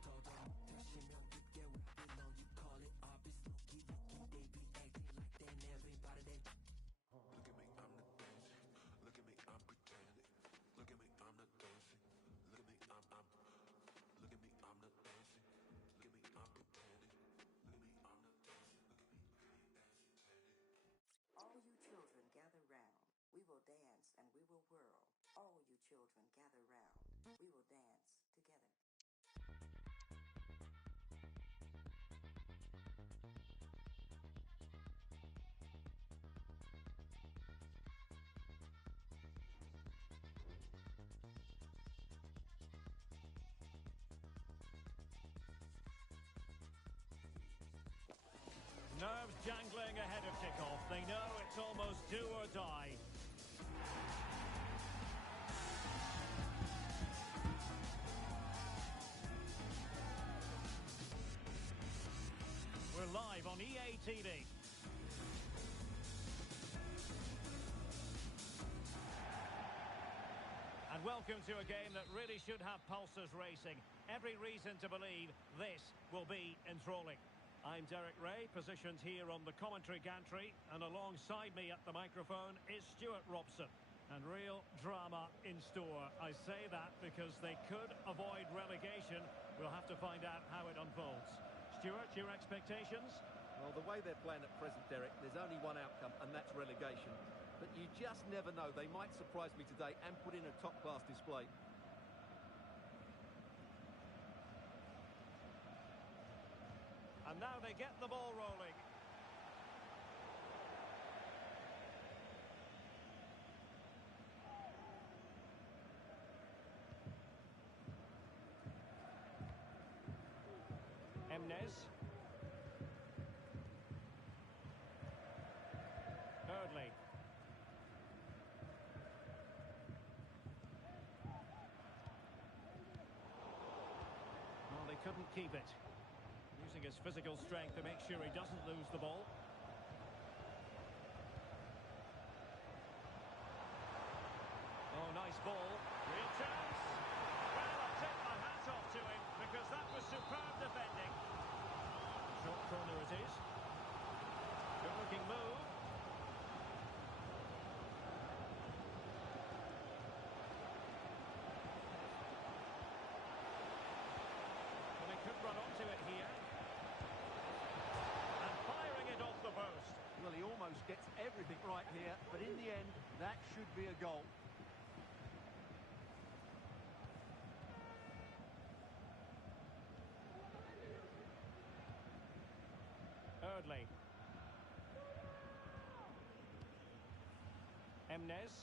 더더 못하시면 깊게 where I belong. You call it obvious no key they be acting like that and everybody they Look at me, I'm the dancing. Look at me, I'm pretending. Look at me, I'm the dancing. Look at me, I'm Look at me, I'm the dancing. Look at me, I'm pretending. Look at me, I'm the dancing. All you children gather round. We will dance and we will whirl. All you children gather round. We will dance together. Nerves jangling ahead of kickoff. They know it's almost do or die. We're live on EA TD. And welcome to a game that really should have pulses racing. Every reason to believe this will be enthralling. I'm Derek Ray, positioned here on the commentary gantry, and alongside me at the microphone is Stuart Robson. And real drama in store. I say that because they could avoid relegation. We'll have to find out how it unfolds. Stuart, your expectations? Well, the way they're playing at present, Derek, there's only one outcome, and that's relegation. But you just never know. They might surprise me today and put in a top-class display. And now they get the ball rolling. Emnes. Thirdly. Well, they couldn't keep it. Using his physical strength to make sure he doesn't lose the ball. Oh, nice ball. Real chance. Well, I'll take my hat off to him because that was superb defending. Short corner it is. Good looking move. Well, they could run onto it here. And firing it off the post. Well, he almost gets everything right here, but in the end, that should be a goal. Eardley. Emnes.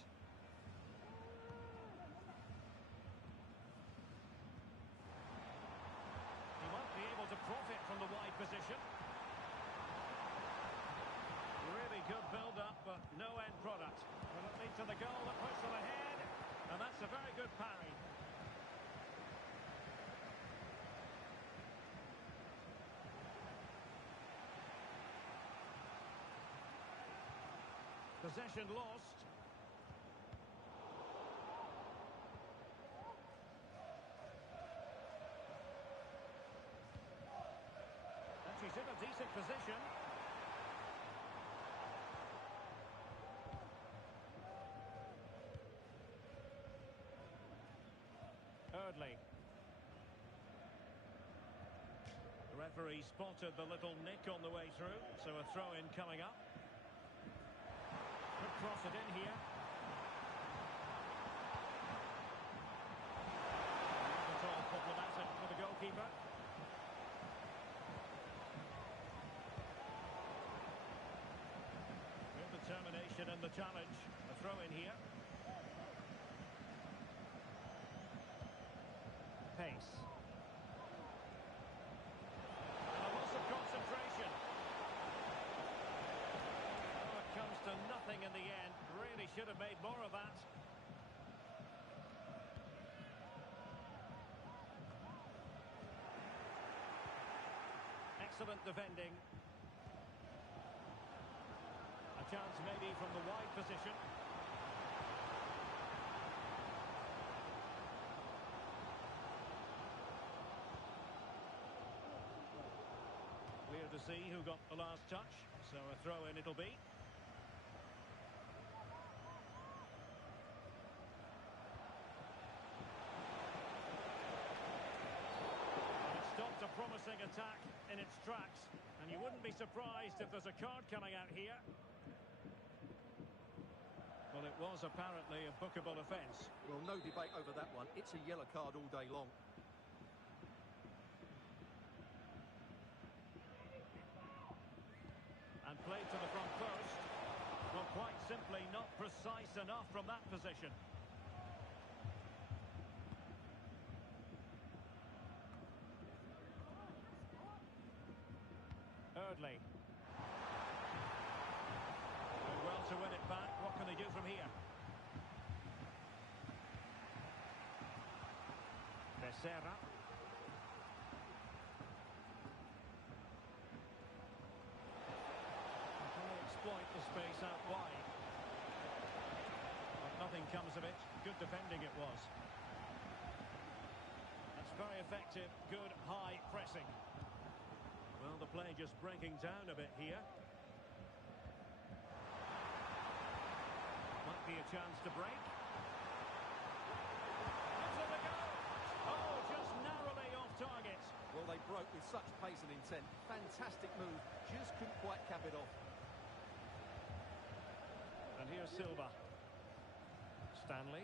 He might be able to profit from the wide position. Really good build-up, but no end product. Will it lead to the goal that puts them ahead? And that's a very good parry. Possession lost. And she's in a decent position. Eardley. The referee spotted the little nick on the way through, so a throw-in coming up. Could cross it in here. Not at all problematic for the goalkeeper. Good determination in the challenge. A throw in here. Pace. And a loss of concentration. Comes to nothing in the end. Really should have made more of that. Excellent defending. A chance maybe from the wide position. Clear to see who got the last touch. So a throw in it'll be. Stopped a promising attack in its tracks, and you wouldn't be surprised if there's a card coming out here. Well, it was apparently a bookable offence. Well, no debate over that one. It's a yellow card all day long. And played to the front post. Well, quite simply not precise enough from that position. Eardley. Doing well to win it back. What can they do from here? Becerra. space out wide. But nothing comes of it. Good defending it was. That's very effective. Good high pressing. Well, the play just breaking down a bit here. Might be a chance to break. Gives it a go. Oh, just narrowly off target. Well, they broke with such pace and intent. Fantastic move. Just couldn't quite cap it off. And here's Silva. Stanley.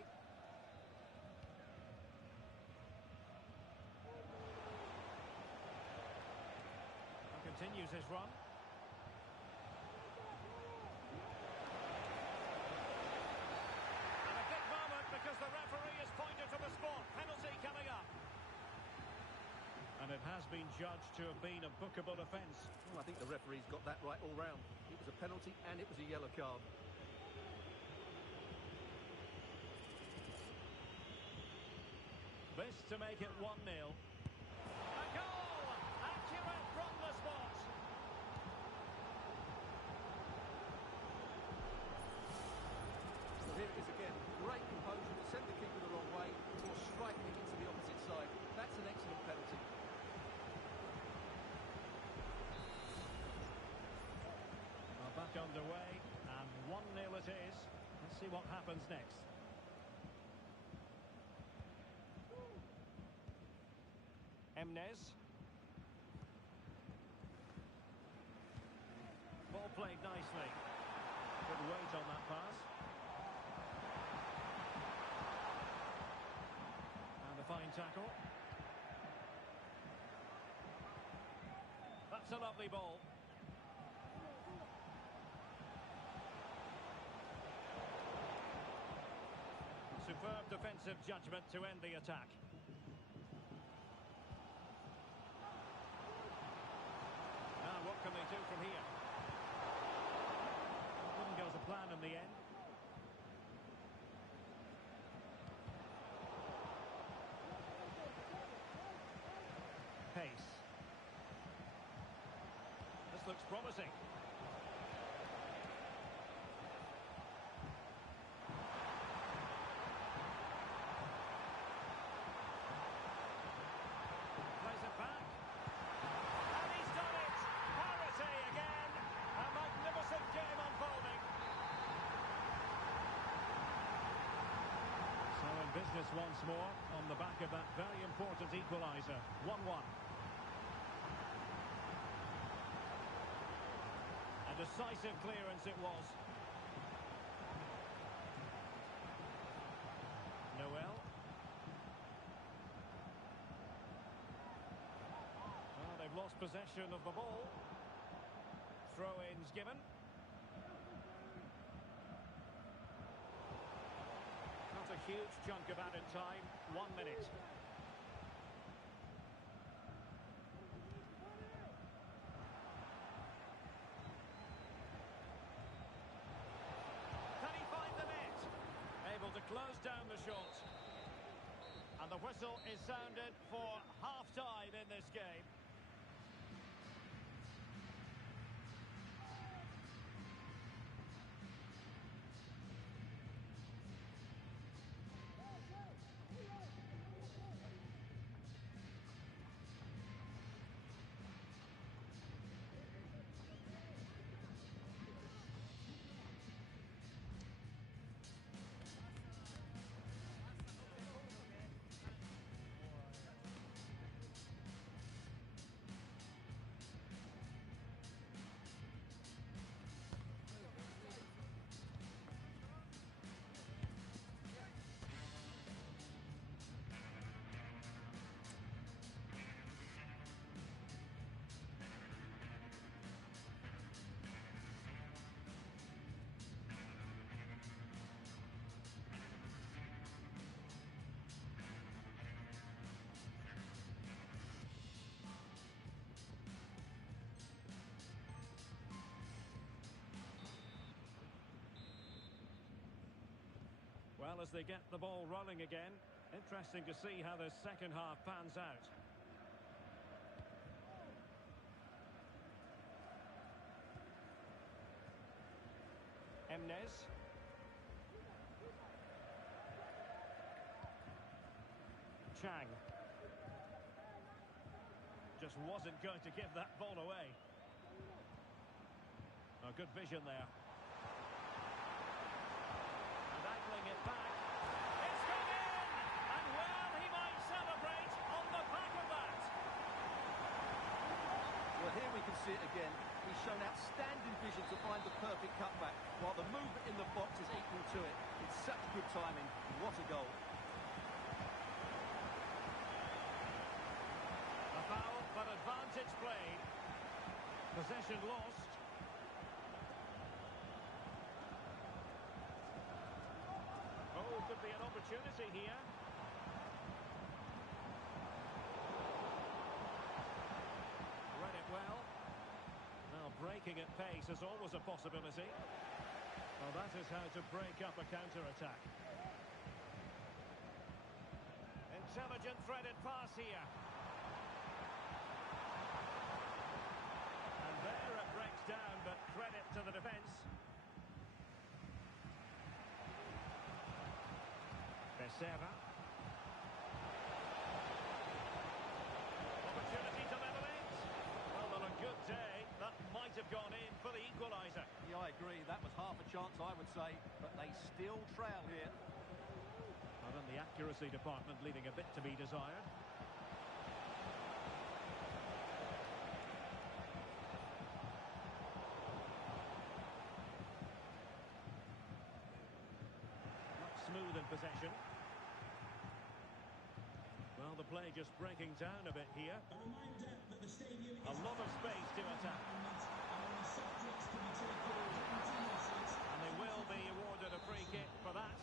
And continues his run. And a big moment because the referee has pointed to the spot. Penalty coming up. And it has been judged to have been a bookable offence. Well, I think the referee's got that right all round. It was a penalty and it was a yellow card. This to make it 1-0. A goal! Accurate from the spot. So here it is again. Great composure to send the keeper the wrong way or striking it into the opposite side. That's an excellent penalty. Well, back underway, and 1-0 it is. Let's see what happens next. Emnes. Ball played nicely. Good weight on that pass. And a fine tackle. That's a lovely ball. Superb defensive judgment to end the attack. Now what can they do from here? Wouldn't go to plan in the end. Pace. This looks promising. Plays it back. And he's done it! Parity again! A magnificent game unfolding. So in business once more, on the back of that very important equaliser. 1-1. A decisive clearance it was. Noel. Well, they've lost possession of the ball. Throw-ins given. Not a huge chunk of added time. 1 minute. Can he find the net? Able to close down the shot. And the whistle is sounded for half-time in this game. Well, as they get the ball rolling again, interesting to see how the second half pans out. Emnes. Chang. Just wasn't going to give that ball away. A good vision there. And angling it back. It's gone in! And well, he might celebrate on the back of that. Well, here we can see it again. He's shown outstanding vision to find the perfect cutback, while the movement in the box is equal to it. It's such good timing. What a goal. A foul, but advantage played. Possession lost. Oh, could be an opportunity here. Read it well. Now breaking at pace is always a possibility. Well, that is how to break up a counter-attack. Intelligent threaded pass here. And there it breaks down, but credit to the defence. Becerra. Opportunity to level it. Well, on a good day, that might have gone in for the equaliser. Yeah, I agree. That was half a chance, I would say. But they still trail here. And then the accuracy department leaving a bit to be desired. Not smooth in possession. Well, the play just breaking down a bit here. A reminder that the stadium A is lot of space to attack. and only soft drinks can be taken continuously. And they will be awarded a free kick for that.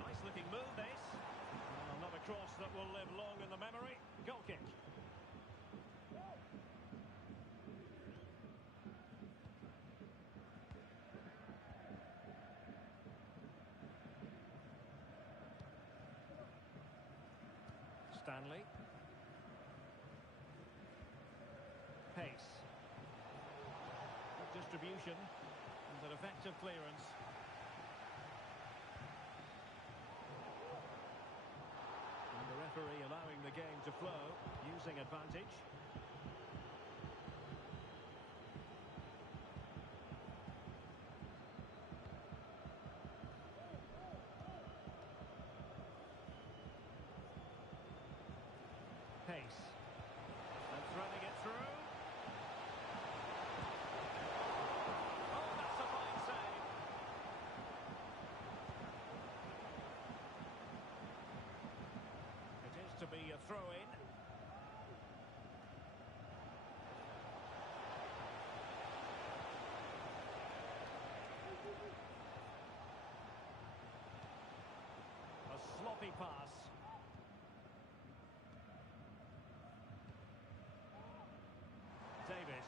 Nice looking move this. Well, not a cross that will live long in the memory. Goal kick. Stanley. Pace. Good distribution and an effective clearance. And the referee allowing the game to flow, using advantage. Pace. And threading it through. Oh, that's a fine save. It is to be a throw-in. A sloppy pass. David.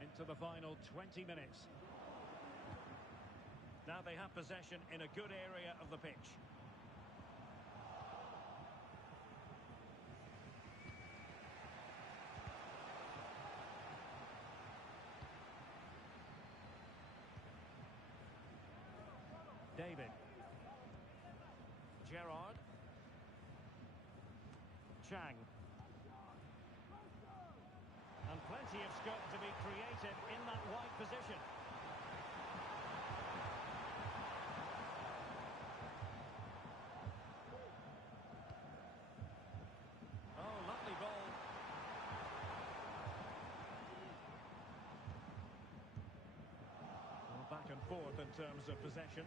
Into the final 20 minutes. Now they have possession in a good area of the pitch. David. Gerrard. Chang. And plenty of scope to be created in that wide position. Oh, lovely ball. Well, back and forth in terms of possession.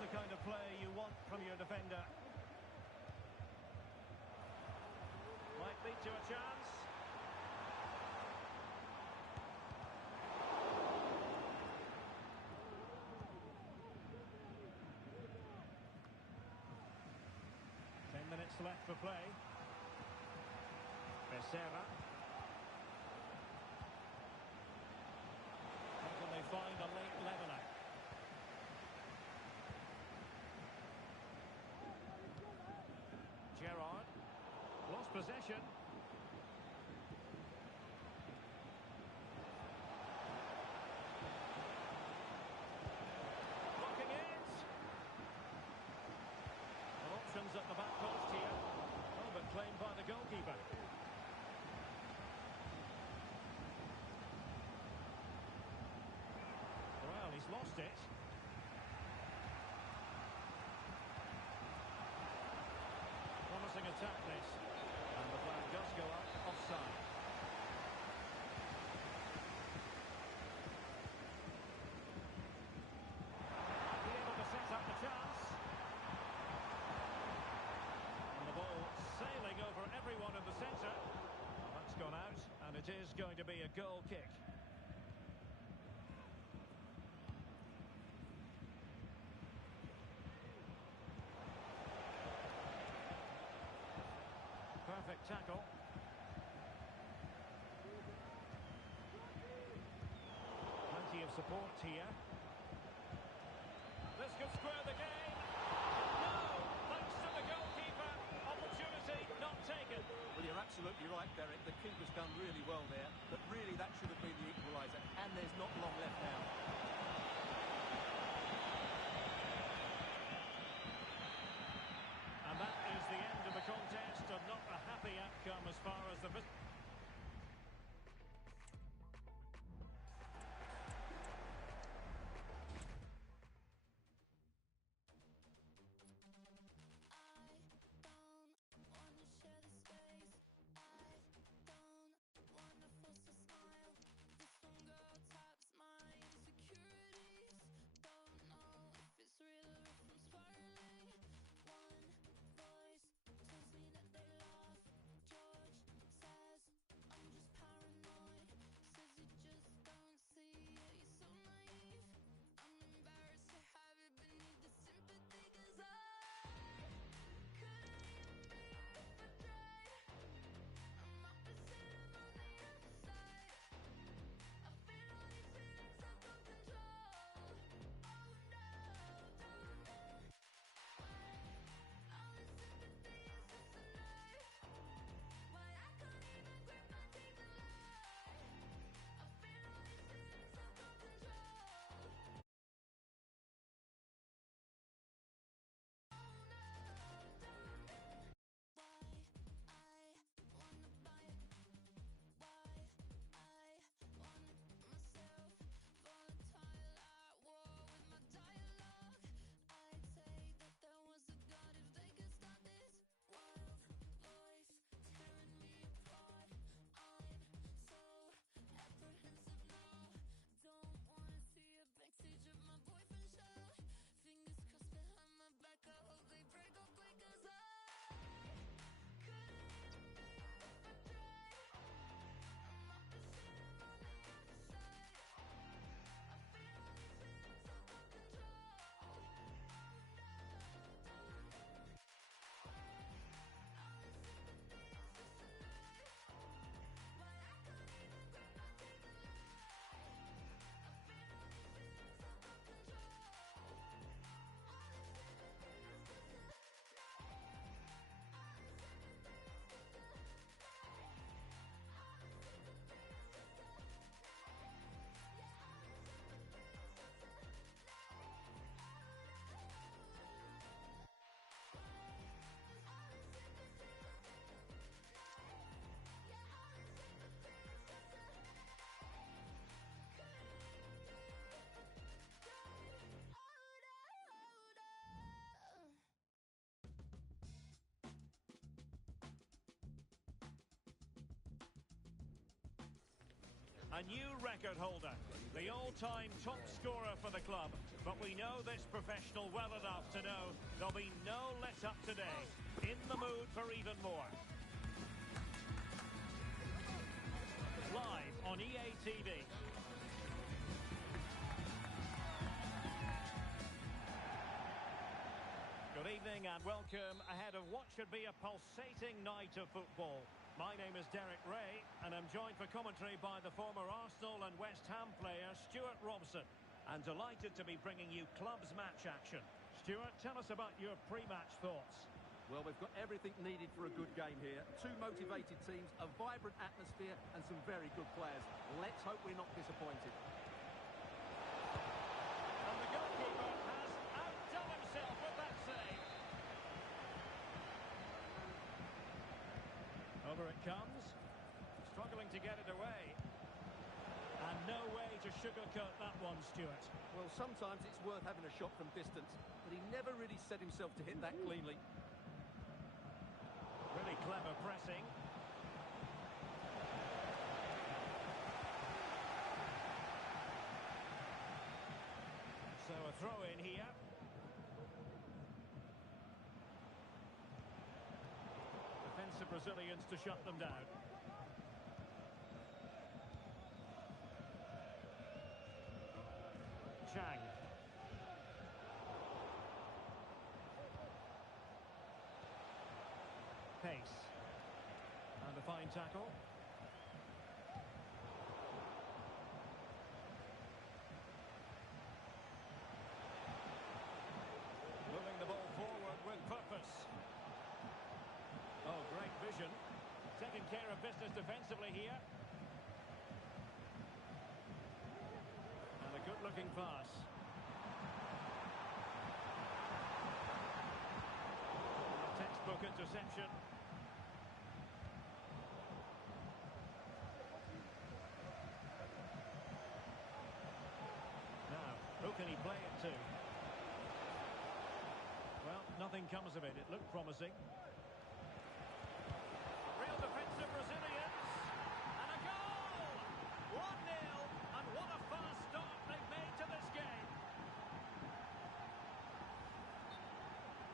The kind of play you want from your defender. Might lead to a chance. left for play. Becerra. How can they find a late leveller? Gerrard. Lost possession. Blocking it. Well, options at the back post here. Oh, but claimed by the goalkeeper. Well, he's lost it. Promising attack this. And the flag does go up offside. Be able to set up the chance. And the ball sailing over everyone in the centre. Well, that's gone out, and it is going to be a goal kick. Perfect tackle. Plenty of support here. This could square the game. No! Thanks to the goalkeeper. Opportunity not taken. Well, you're absolutely right, Derek. The keeper's done really well there, but really that should have been the equaliser, and there's not long left now. And that is the end of the contest, and not a happy outcome as far as the... A new record holder, the all-time top scorer for the club. But we know this professional well enough to know there'll be no let-up today. In the mood for even more. Live on EA TV. Good evening. evening and welcome ahead of what should be a pulsating night of football. My name is Derek Ray and I'm joined for commentary by the former Arsenal and West Ham player Stuart Robson. And delighted to be bringing you clubs match action. Stuart, tell us about your pre-match thoughts. Well, we've got everything needed for a good game here. Two motivated teams, a vibrant atmosphere and some very good players. Let's hope we're not disappointed. And the goalkeeper has outdone himself with that save. Over it comes. Struggling to get it away. And no way to sugarcoat that one, Stuart. Well, sometimes it's worth having a shot from distance, but he never really set himself to hit that cleanly. Really clever pressing. So a throw in here. Defensive Brazilians to shut them down. Chang. Pace. And a fine tackle. Moving the ball forward with purpose. Oh, great vision. Taking care of business defensively here. And a good-looking pass. A textbook interception. Now, who can he play it to? Well, nothing comes of it. It looked promising. Real defensive Brazilians. And a goal! 1-0. And what a fast start they've made to this game.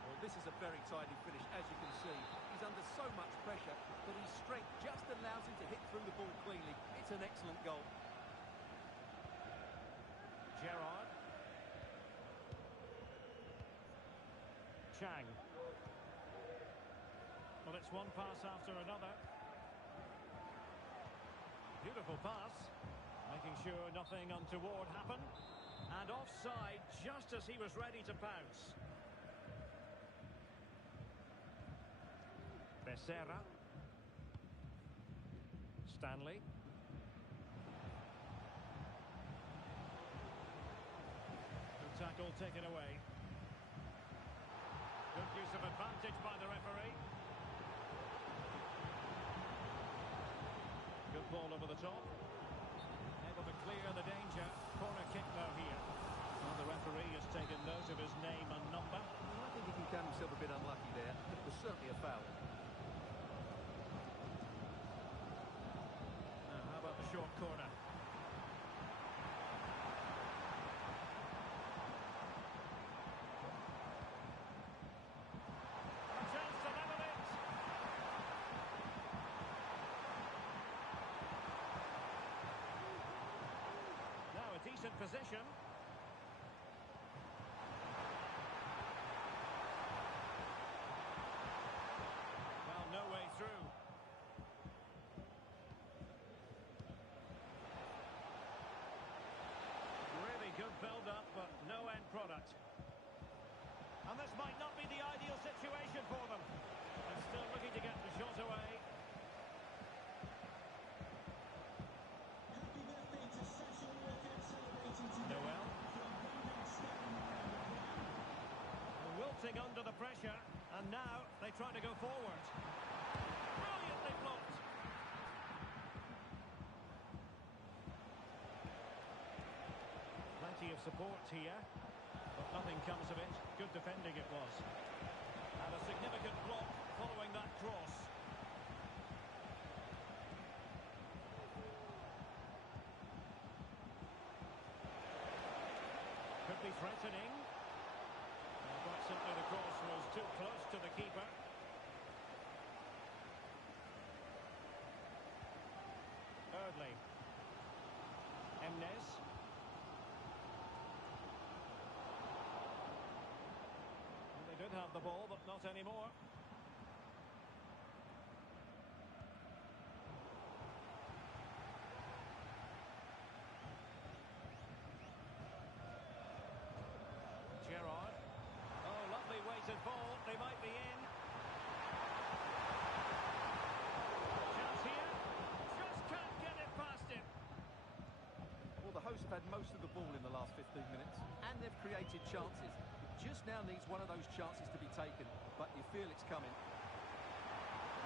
Well, this is a very tidy finish, as you can see. He's under so much pressure, but his strength just allows him to hit through the ball cleanly. It's an excellent goal. Gerrard. Chang. Well, it's one pass after another. Beautiful pass. Making sure nothing untoward happened. And offside just as he was ready to pounce. Becerra. Stanley. Good tackle taken away. Good use of advantage by the referee. Good ball over the top. Able to clear the danger. Corner kick now here. Well, the referee has taken note of his name and number. Well, I think he can count himself a bit unlucky there. It was certainly a foul. Now, how about the short corner? Chance to level it. Now a decent position. Well, no way through. Really good build-up, but no end product. And this might not be the ideal situation for them. And still looking to get the shot away. Happy birthday to Sasha Walker, celebrating today. Noel. From Bernard Stanley and the crowd. Wilting under the pressure. And now they try to go forward. Brilliantly blocked. Plenty of support here. But nothing comes of it. Good defending it was. And a significant block following that cross. Could be threatening. Well, quite simply the cross was too close to the keeper. Eardley. Emnes. Well, they did have have the ball, but not anymore. Gerrard. Oh, lovely weighted ball. They might be in. Chance here. Just can't get it past him. Well, the hosts have had most of the ball in the last 15 minutes, and they've created chances. It just now needs one of those chances to be taken, but you feel it's coming.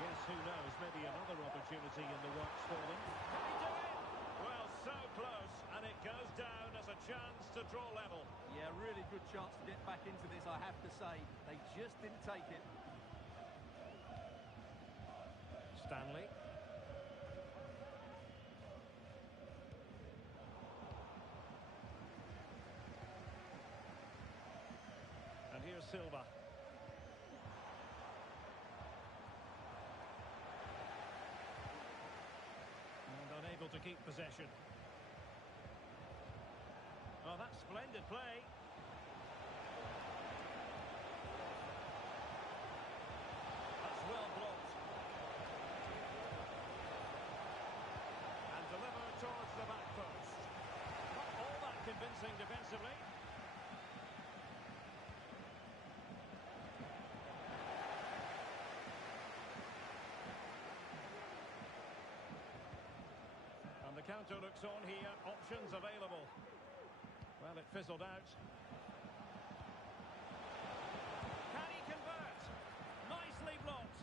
Yes, who knows? Maybe another opportunity in the works for them. Can he do it? Well, so close, and it goes down as a chance to draw level. Yeah, really good chance to get back into this, I have to say. They just didn't take it. Stanley. And here's Silva. And unable to keep possession. Oh, that's splendid play. That's well blocked. And delivered towards the back post. Not all that convincing defensively. And the counter looks on here. Options available. Well, it fizzled out. Can he convert? Nicely blocked.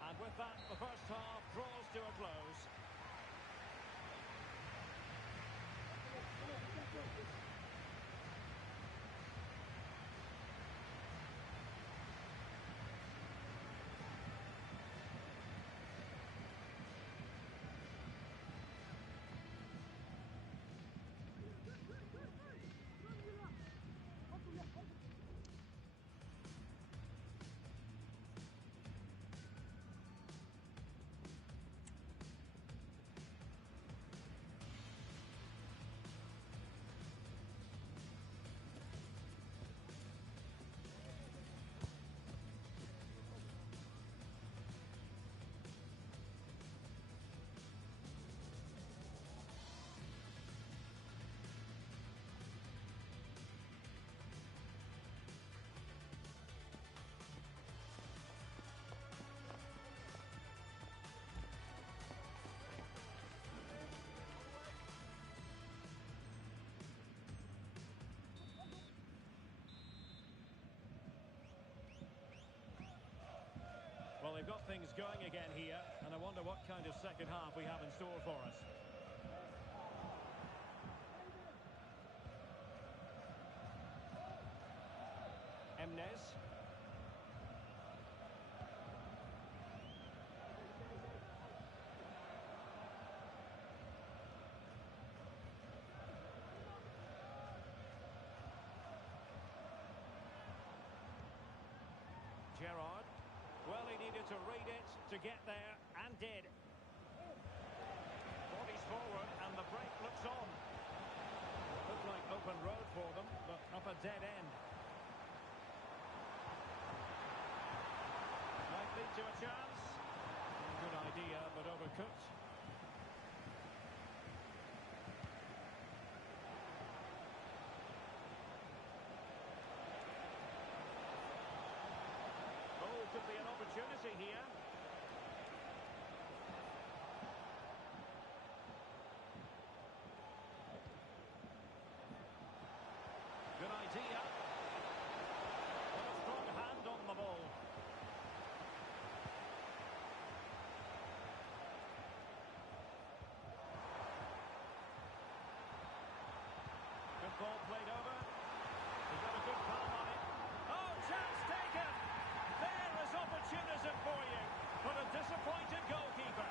And with that, the first half draws to a close. Well, they've got things going again here, and I wonder what kind of second half we have in store for us. Emnes. Gerrard. Well, he needed to read it to get there, and did. Bodies forward, and the break looks on. Looked like open road for them, but up a dead end. Might lead to a chance. Good idea, but overcooked. Could be an opportunity here. Good idea. What a strong hand on the ball. Good ball played over. He's got a good palm on it. Oh, chance taken! There is opportunism for you, but a disappointed goalkeeper.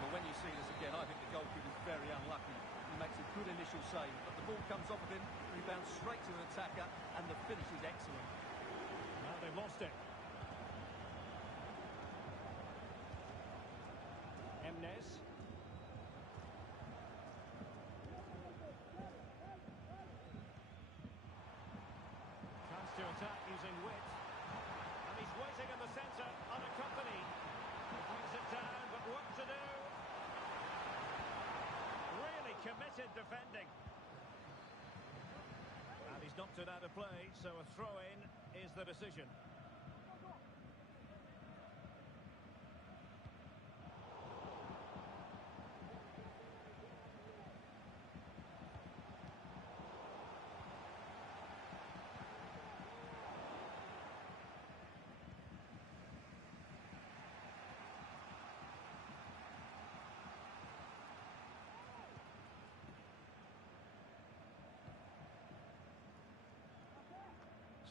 Well, when you see this again, I think the goalkeeper's very unlucky. He makes a good initial save, but the ball comes off of him, rebounds straight to the attacker, and the finish is excellent. Now they've lost it. Emnes. Chance to attack using wit. And he's waiting in the centre, unaccompanied. Brings it down, but what to do? Really committed defending. And he's knocked it out of play, so a throw-in is the decision.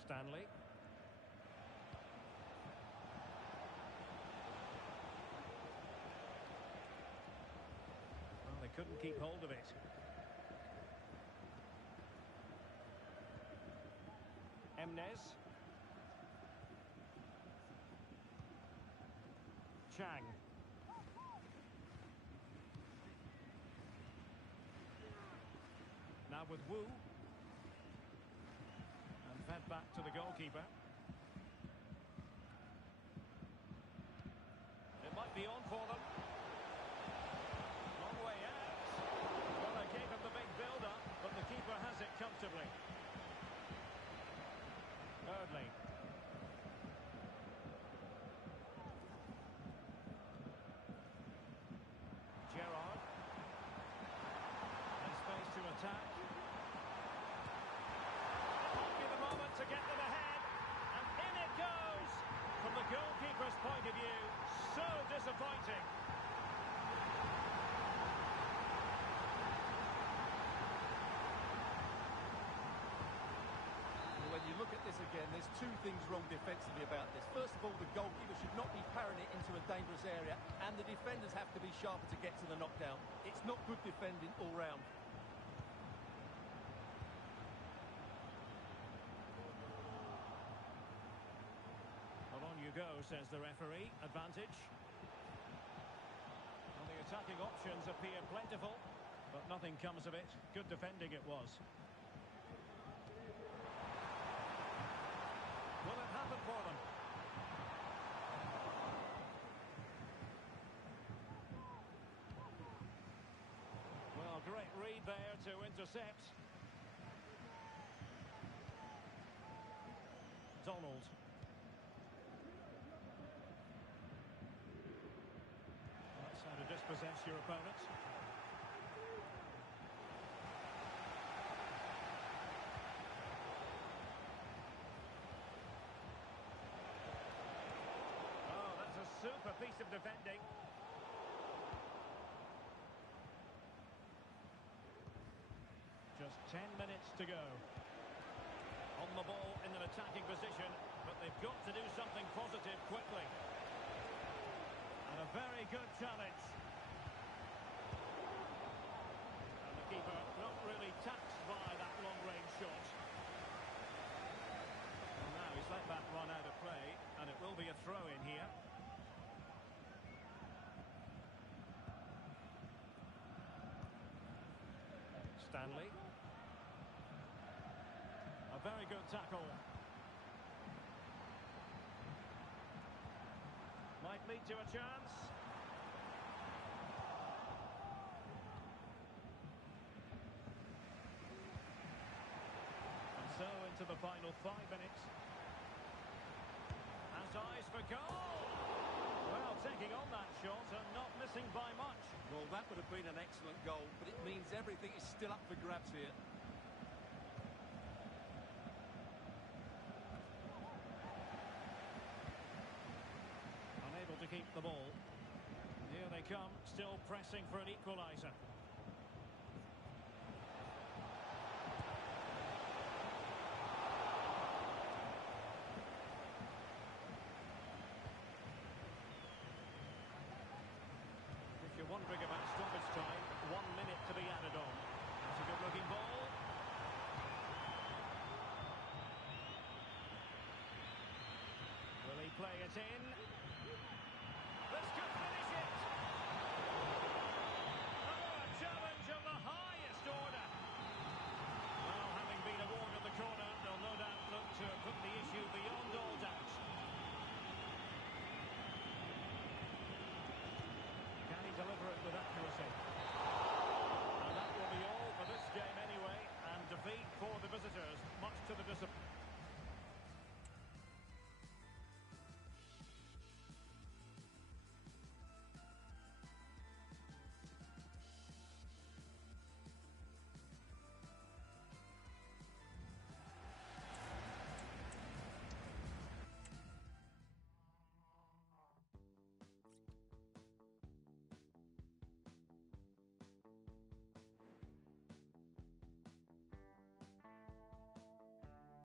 Stanley. Well, they couldn't keep hold of it. Emnes. Chang. Now with Wu. Fed back to the goalkeeper. It might be on for them. Long way out. Well, they gave him the big build-up, but the keeper has it comfortably. Eardley. Gerrard. And space to attack. To get them ahead, and in it goes. From the goalkeeper's point of view, so disappointing. Well, when you look at this again, there's two things wrong defensively about this. First of all, the goalkeeper should not be parrying it into a dangerous area, and the defenders have to be sharper to get to the knockdown. It's not good defending all round. Go, says the referee. Advantage. Well, the attacking options appear plentiful, but nothing comes of it. Good defending it was. Will it happen for them? Well, great read there to intercept. Donald. Dispossess your opponent. Oh, that's a super piece of defending. Just 10 minutes to go. On the ball in an attacking position, but they've got to do something positive quickly. And a very good challenge. And the keeper not really taxed by that long-range shot. And now he's let that run out of play, and it will be a throw-in here. Stanley. A very good tackle. Might lead to a chance. And so into the final 5 minutes. Has eyes for goal. Well, taking on that shot and not missing by much. Well, that would have been an excellent goal, but it means everything is still up for grabs here. To keep the ball. Here they come, still pressing for an equaliser. If you're wondering about stoppage time, 1 minute to be added on. lead for the visitors, much to the disappointment.